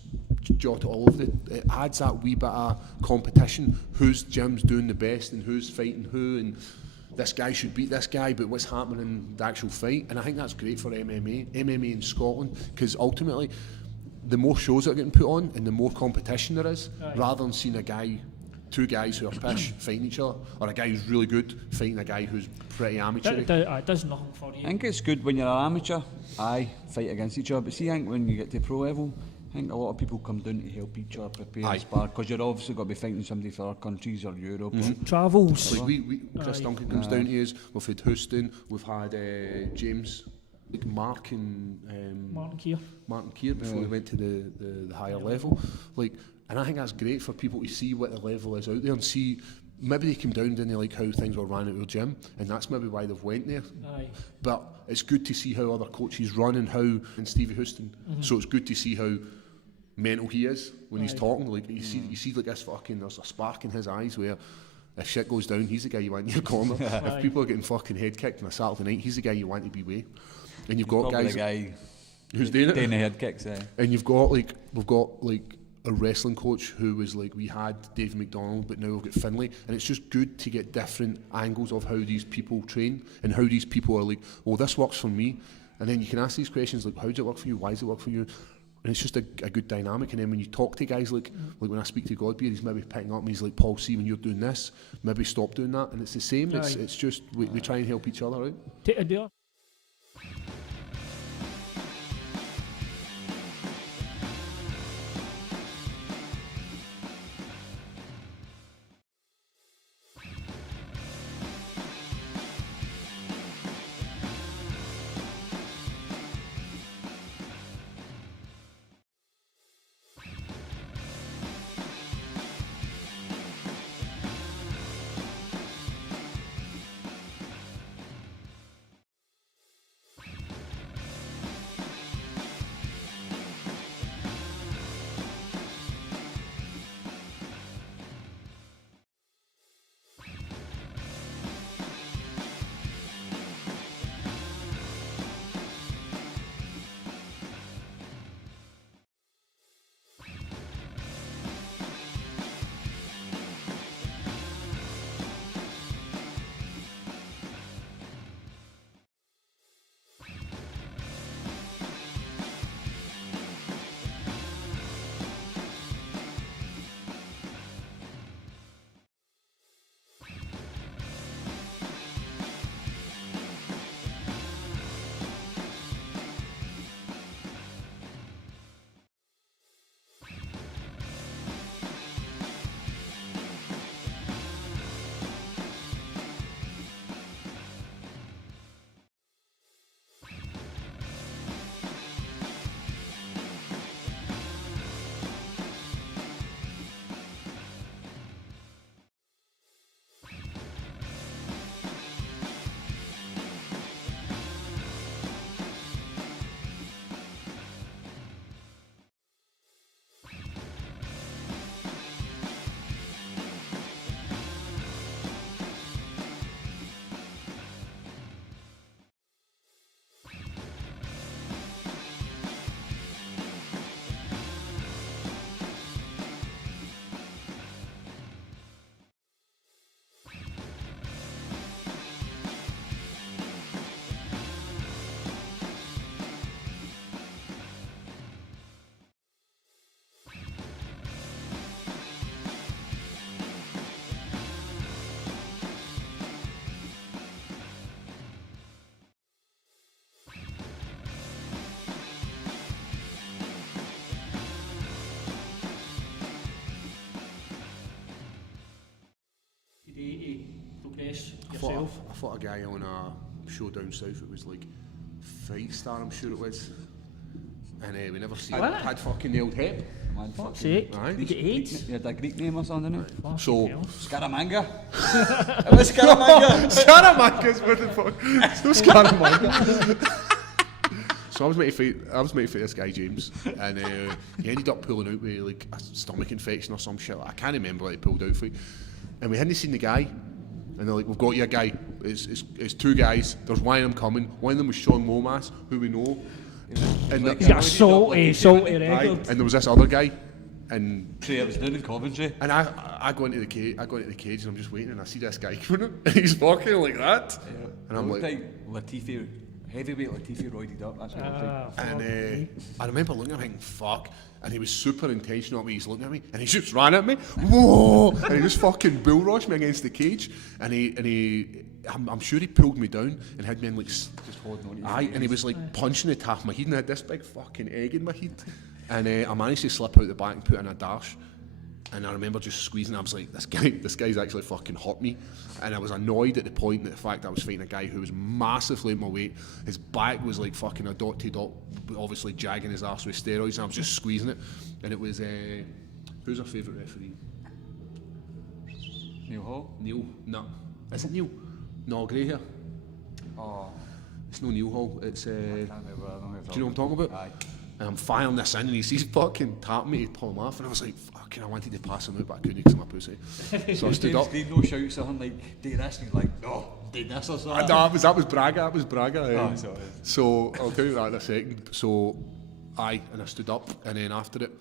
jotted all of it adds that wee bit of competition. Whose gym's doing the best and who's fighting who, and this guy should beat this guy, but what's happening in the actual fight. And I think that's great for MMA in Scotland, because ultimately the more shows that are getting put on and the more competition there is, rather than seeing two guys who are pish fighting each other, or a guy who's really good fighting a guy who's pretty amateur. It does nothing for you. I think it's good when you're an amateur, fight against each other, but see, I think when you get to pro level, I think a lot of people come down to help each other prepare and spar, because you're obviously got to be fighting somebody for other countries or Europe. Travels. Like Chris Duncan comes down to us, we've had Houston, we've had James, like Mark and Martin Keir before we went to the higher level. Like, and I think that's great for people to see what the level is out there and see. Maybe they came down, didn't they, like how things were ran at their gym, and that's maybe why they've went there. But it's good to see how other coaches run and Stevie Houston. So it's good to see how mental he is when he's talking. Like you see like this fucking, there's a spark in his eyes where if shit goes down, he's the guy you want in your corner. If people are getting fucking head kicked on a Saturday night, he's the guy you want to be with. And you've got guys, the guy who's doing it, doing the head kicks. And we've got a wrestling coach who was like, we had Dave McDonald, but now we've got Finlay, and it's just good to get different angles of how these people train and how these people are like, well, this works for me, and then you can ask these questions like, how does it work for you? Why does it work for you? And it's just a good dynamic. And then when you talk to guys like when I speak to Godbeer, he's maybe picking up and he's like, Paul, see, when you're doing this, maybe stop doing that. And it's the same. It's just we try and help each other out. Take a deal. I fought a guy on a show down south. It was like Fight Star, I'm sure it was, and we never seen it. Had fucking nailed hip. Fuck's sake. You get AIDS? You had a Greek name or something, didn't you? So Scaramanga. It was Scaramanga. Scaramanga's what the fuck? So Scaramanga. So I was meant to fight this guy James, and he ended up pulling out with like a stomach infection or some shit. I can't remember what he pulled out for. And we hadn't seen the guy, and they're like, "We've got you a guy. It's two guys. There's one of them coming. One of them was Sean Lomas, who we know, and He's got a salty record. and there was this other guy, and it was down in Coventry. And I go into the cage. And I'm just waiting, and I see this guy coming in, and he's walking like that, and I'm like, Latifi, heavyweight Latifi roided up. That's what it looked like. and I remember looking at him thinking, fuck. And he was super intentional at me. He's looking at me, and he just ran at me. Whoa! And he just fucking bull rushed me against the cage. I'm sure he pulled me down and had me in like just holding on to aye. And he was like punching the top of my head, and I had this big fucking egg in my head. And I managed to slip out the back and put in a dash. And I remember just squeezing. I was like, this guy's actually fucking hurt me. And I was annoyed at the point that the fact that I was fighting a guy who was massively at my weight. His back was like fucking a dot to dot, obviously jagging his ass with steroids. And I was just squeezing it. And it was who's our favourite referee? Neil Hall? Neil? No. Is it Neil? No, grey hair. Oh, It's no Neil Hall. It's I can't remember. I don't know do you know what I'm talking about? Aye. And I'm firing this in, and he's fucking tapping me to pull him off, and I was like, fucking, I wanted to pass him out, but I couldn't because I'm a pussy. So I stood up. Did no shout something like, do this, and he's like, no, do this or something. That was Braga. Oh, sorry. So I'll tell you that in a second. So and I stood up, and then after it,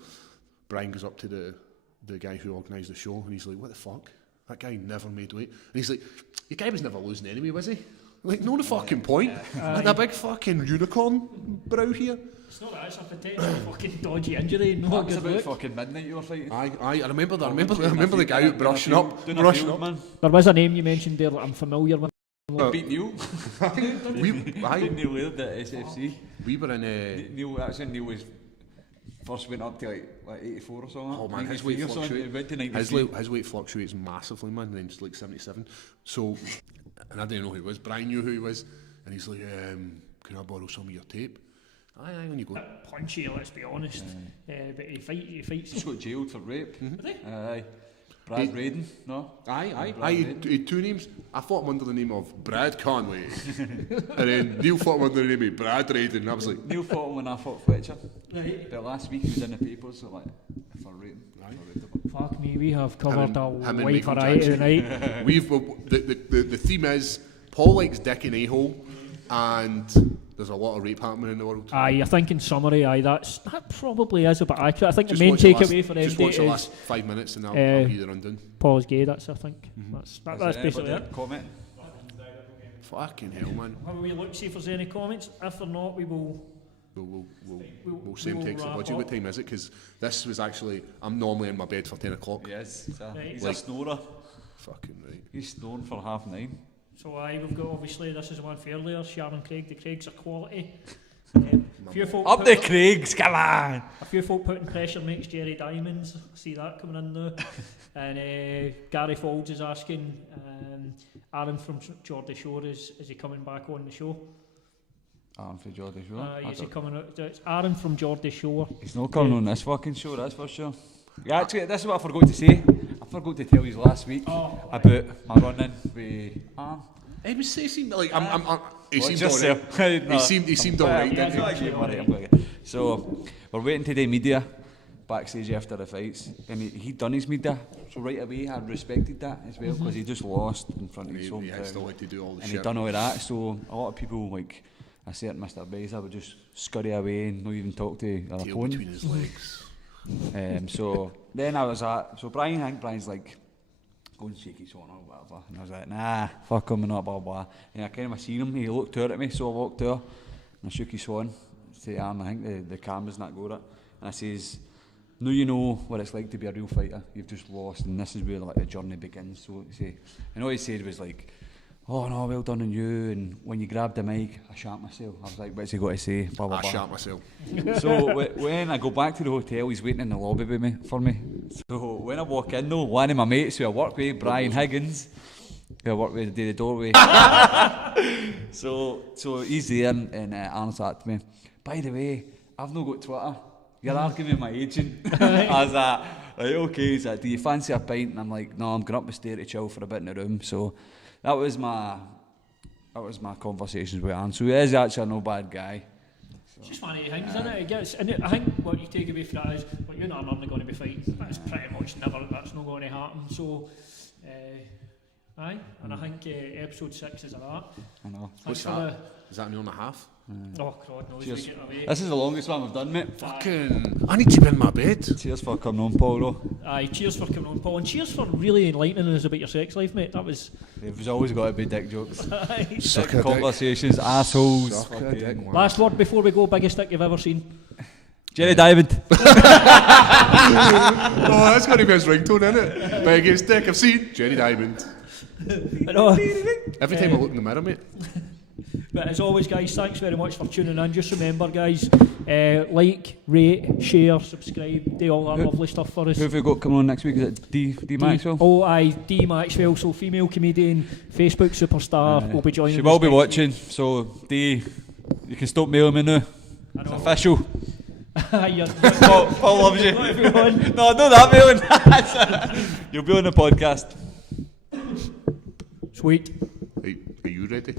Brian goes up to the guy who organised the show, and he's like, what the fuck? That guy never made weight. And he's like, your guy was never losing anyway, was he? Like, no the fucking point. Like a big fucking unicorn brow here. It's not that, it's a potential fucking dodgy injury. No It's good about look. fucking midnight you were fighting. I remember the guy out brushing up. Doing a field, man. There was a name you mentioned there that I'm familiar with. Beat Neil. Beat Neil Laird at SFC. We were in Neil was first went up to like 84 or something. oh man, his weight fluctuates. His weight fluctuates massively, man. And then it's like 77. So, and I didn't know who he was. Brian knew who he was, and he's like, "Can I borrow some of your tape?" Aye, when you go. Punchy, let's be honest. But he fights. Just got jailed for rape. Did he? Aye. Brad Braden, no? Aye. He had two names. I fought him under the name of Brad Conway, and then Neil fought him under the name of Brad Braden. And I was like, Neil fought him when I fought Fletcher. Right. But last week he was in the papers, so like, for rating. Fuck me, we have covered a him and wide Michael variety Jackson. tonight. The theme is Paul likes dick and a-hole, and there's a lot of rape happening in the world. Aye, I think in summary, that probably is a bit accurate. I think Just the main watch the takeaway for just MD watch the is last 5 minutes and I'll give you the rundown. Paul's gay, that's I think. That's basically it. Comment. Fucking hell, man. Have we look, see if there's any comments? If there not, we will... We'll same we'll text the wrap budget. up. What time is it? Because this was actually, I'm normally in my bed for 10 o'clock. Yes, he's Like- a snorer. Fucking right. He's snoring for 9:30. So we've got obviously, this is one for earlier, Sharon Craig. The Craigs are quality. A few folk Up the put- Craigs, come on! A few folk putting pressure makes Jerry Diamonds. See that coming in now. And Gary Folds is asking, Aaron from Geordie Shore, is he coming back on the show? Aaron for Geordie Shore. Is he coming out? It's Aaron from Geordie Shore. He's not coming on this fucking show, that's for sure. Yeah, actually, this is what I forgot to say. I forgot to tell you last week about my run-in with Aaron. He seemed like he Watch seemed yourself. alright. No, He seemed alright, Yeah, didn't he? actually, I'm alright. So we're waiting to do media backstage after the fights, and he'd done his media. So right away, I respected that as well because he just lost in front of his He had hometown, still had to do all the and shit. he'd done all that. So a lot of people like I said, Mr. Beza would just scurry away and not even talk to our Tail phone. between his legs. So then I was so Brian's like, go and shake his on or whatever. And I was like, nah, fuck him and not blah blah. And I kind of seen him, he looked out at me, so I walked out and I shook his on. Say, Aaron, I think the camera's not got it. And I says, no, you know what it's like to be a real fighter. You've just lost, and this is where like the journey begins. So to say, and all he said was like, oh no, well done on you. And when you grabbed the mic, I shat myself. I was like, what's he got to say? Blah blah I blah. shat myself. So when I go back to the hotel, he's waiting in the lobby for me. So when I walk in though, one of my mates who I work with, Brian Higgins, who I work with the doorway. so he's there and Aaron's like to me, by the way, I've not got Twitter. You're arguing with my agent. I was like, okay. He's like, do you fancy a pint? And I'm like, no, I'm going up the stair to chill for a bit in the room. So that was my conversations with Aaron. So he is actually no bad guy. It's just one of the things, isn't it? It gets, and I think what you take away from that is, well, you and I are never going to be fighting. That's pretty much never, that's not going to happen. So, aye, and I think episode 6 is of that. I know. What's that? Is that an hour and a half? Oh, God knows we're getting away. This is the longest one we've done, mate. Fucking, I need to be in my bed. Cheers for coming on, Paul, though. Aye, cheers for coming on, Paul, and cheers for really enlightening us about your sex life, mate. That was... There's always got to be dick jokes. Aye. Suck Dick conversations, assholes. Suck a fucking- dick, man. Last word before we go, biggest dick you've ever seen. Jerry Diamond. Oh, that's going to be his ringtone, isn't it? Biggest dick I've seen, Jenny Diamond. I know. Every time I look in the mirror, mate. But as always, guys, thanks very much for tuning in. Just remember, guys, like, rate, share, subscribe, do all that lovely stuff for us. Who have we got coming on next week? Is it D Maxwell? Oh, aye, D Maxwell, so female comedian, Facebook superstar, will be joining She us will be next watching, so D, you can stop mailing me now. It's official. week. You're- Paul loves you. Not everyone. No, not that mailing. You'll be on the podcast. Sweet. Are you ready?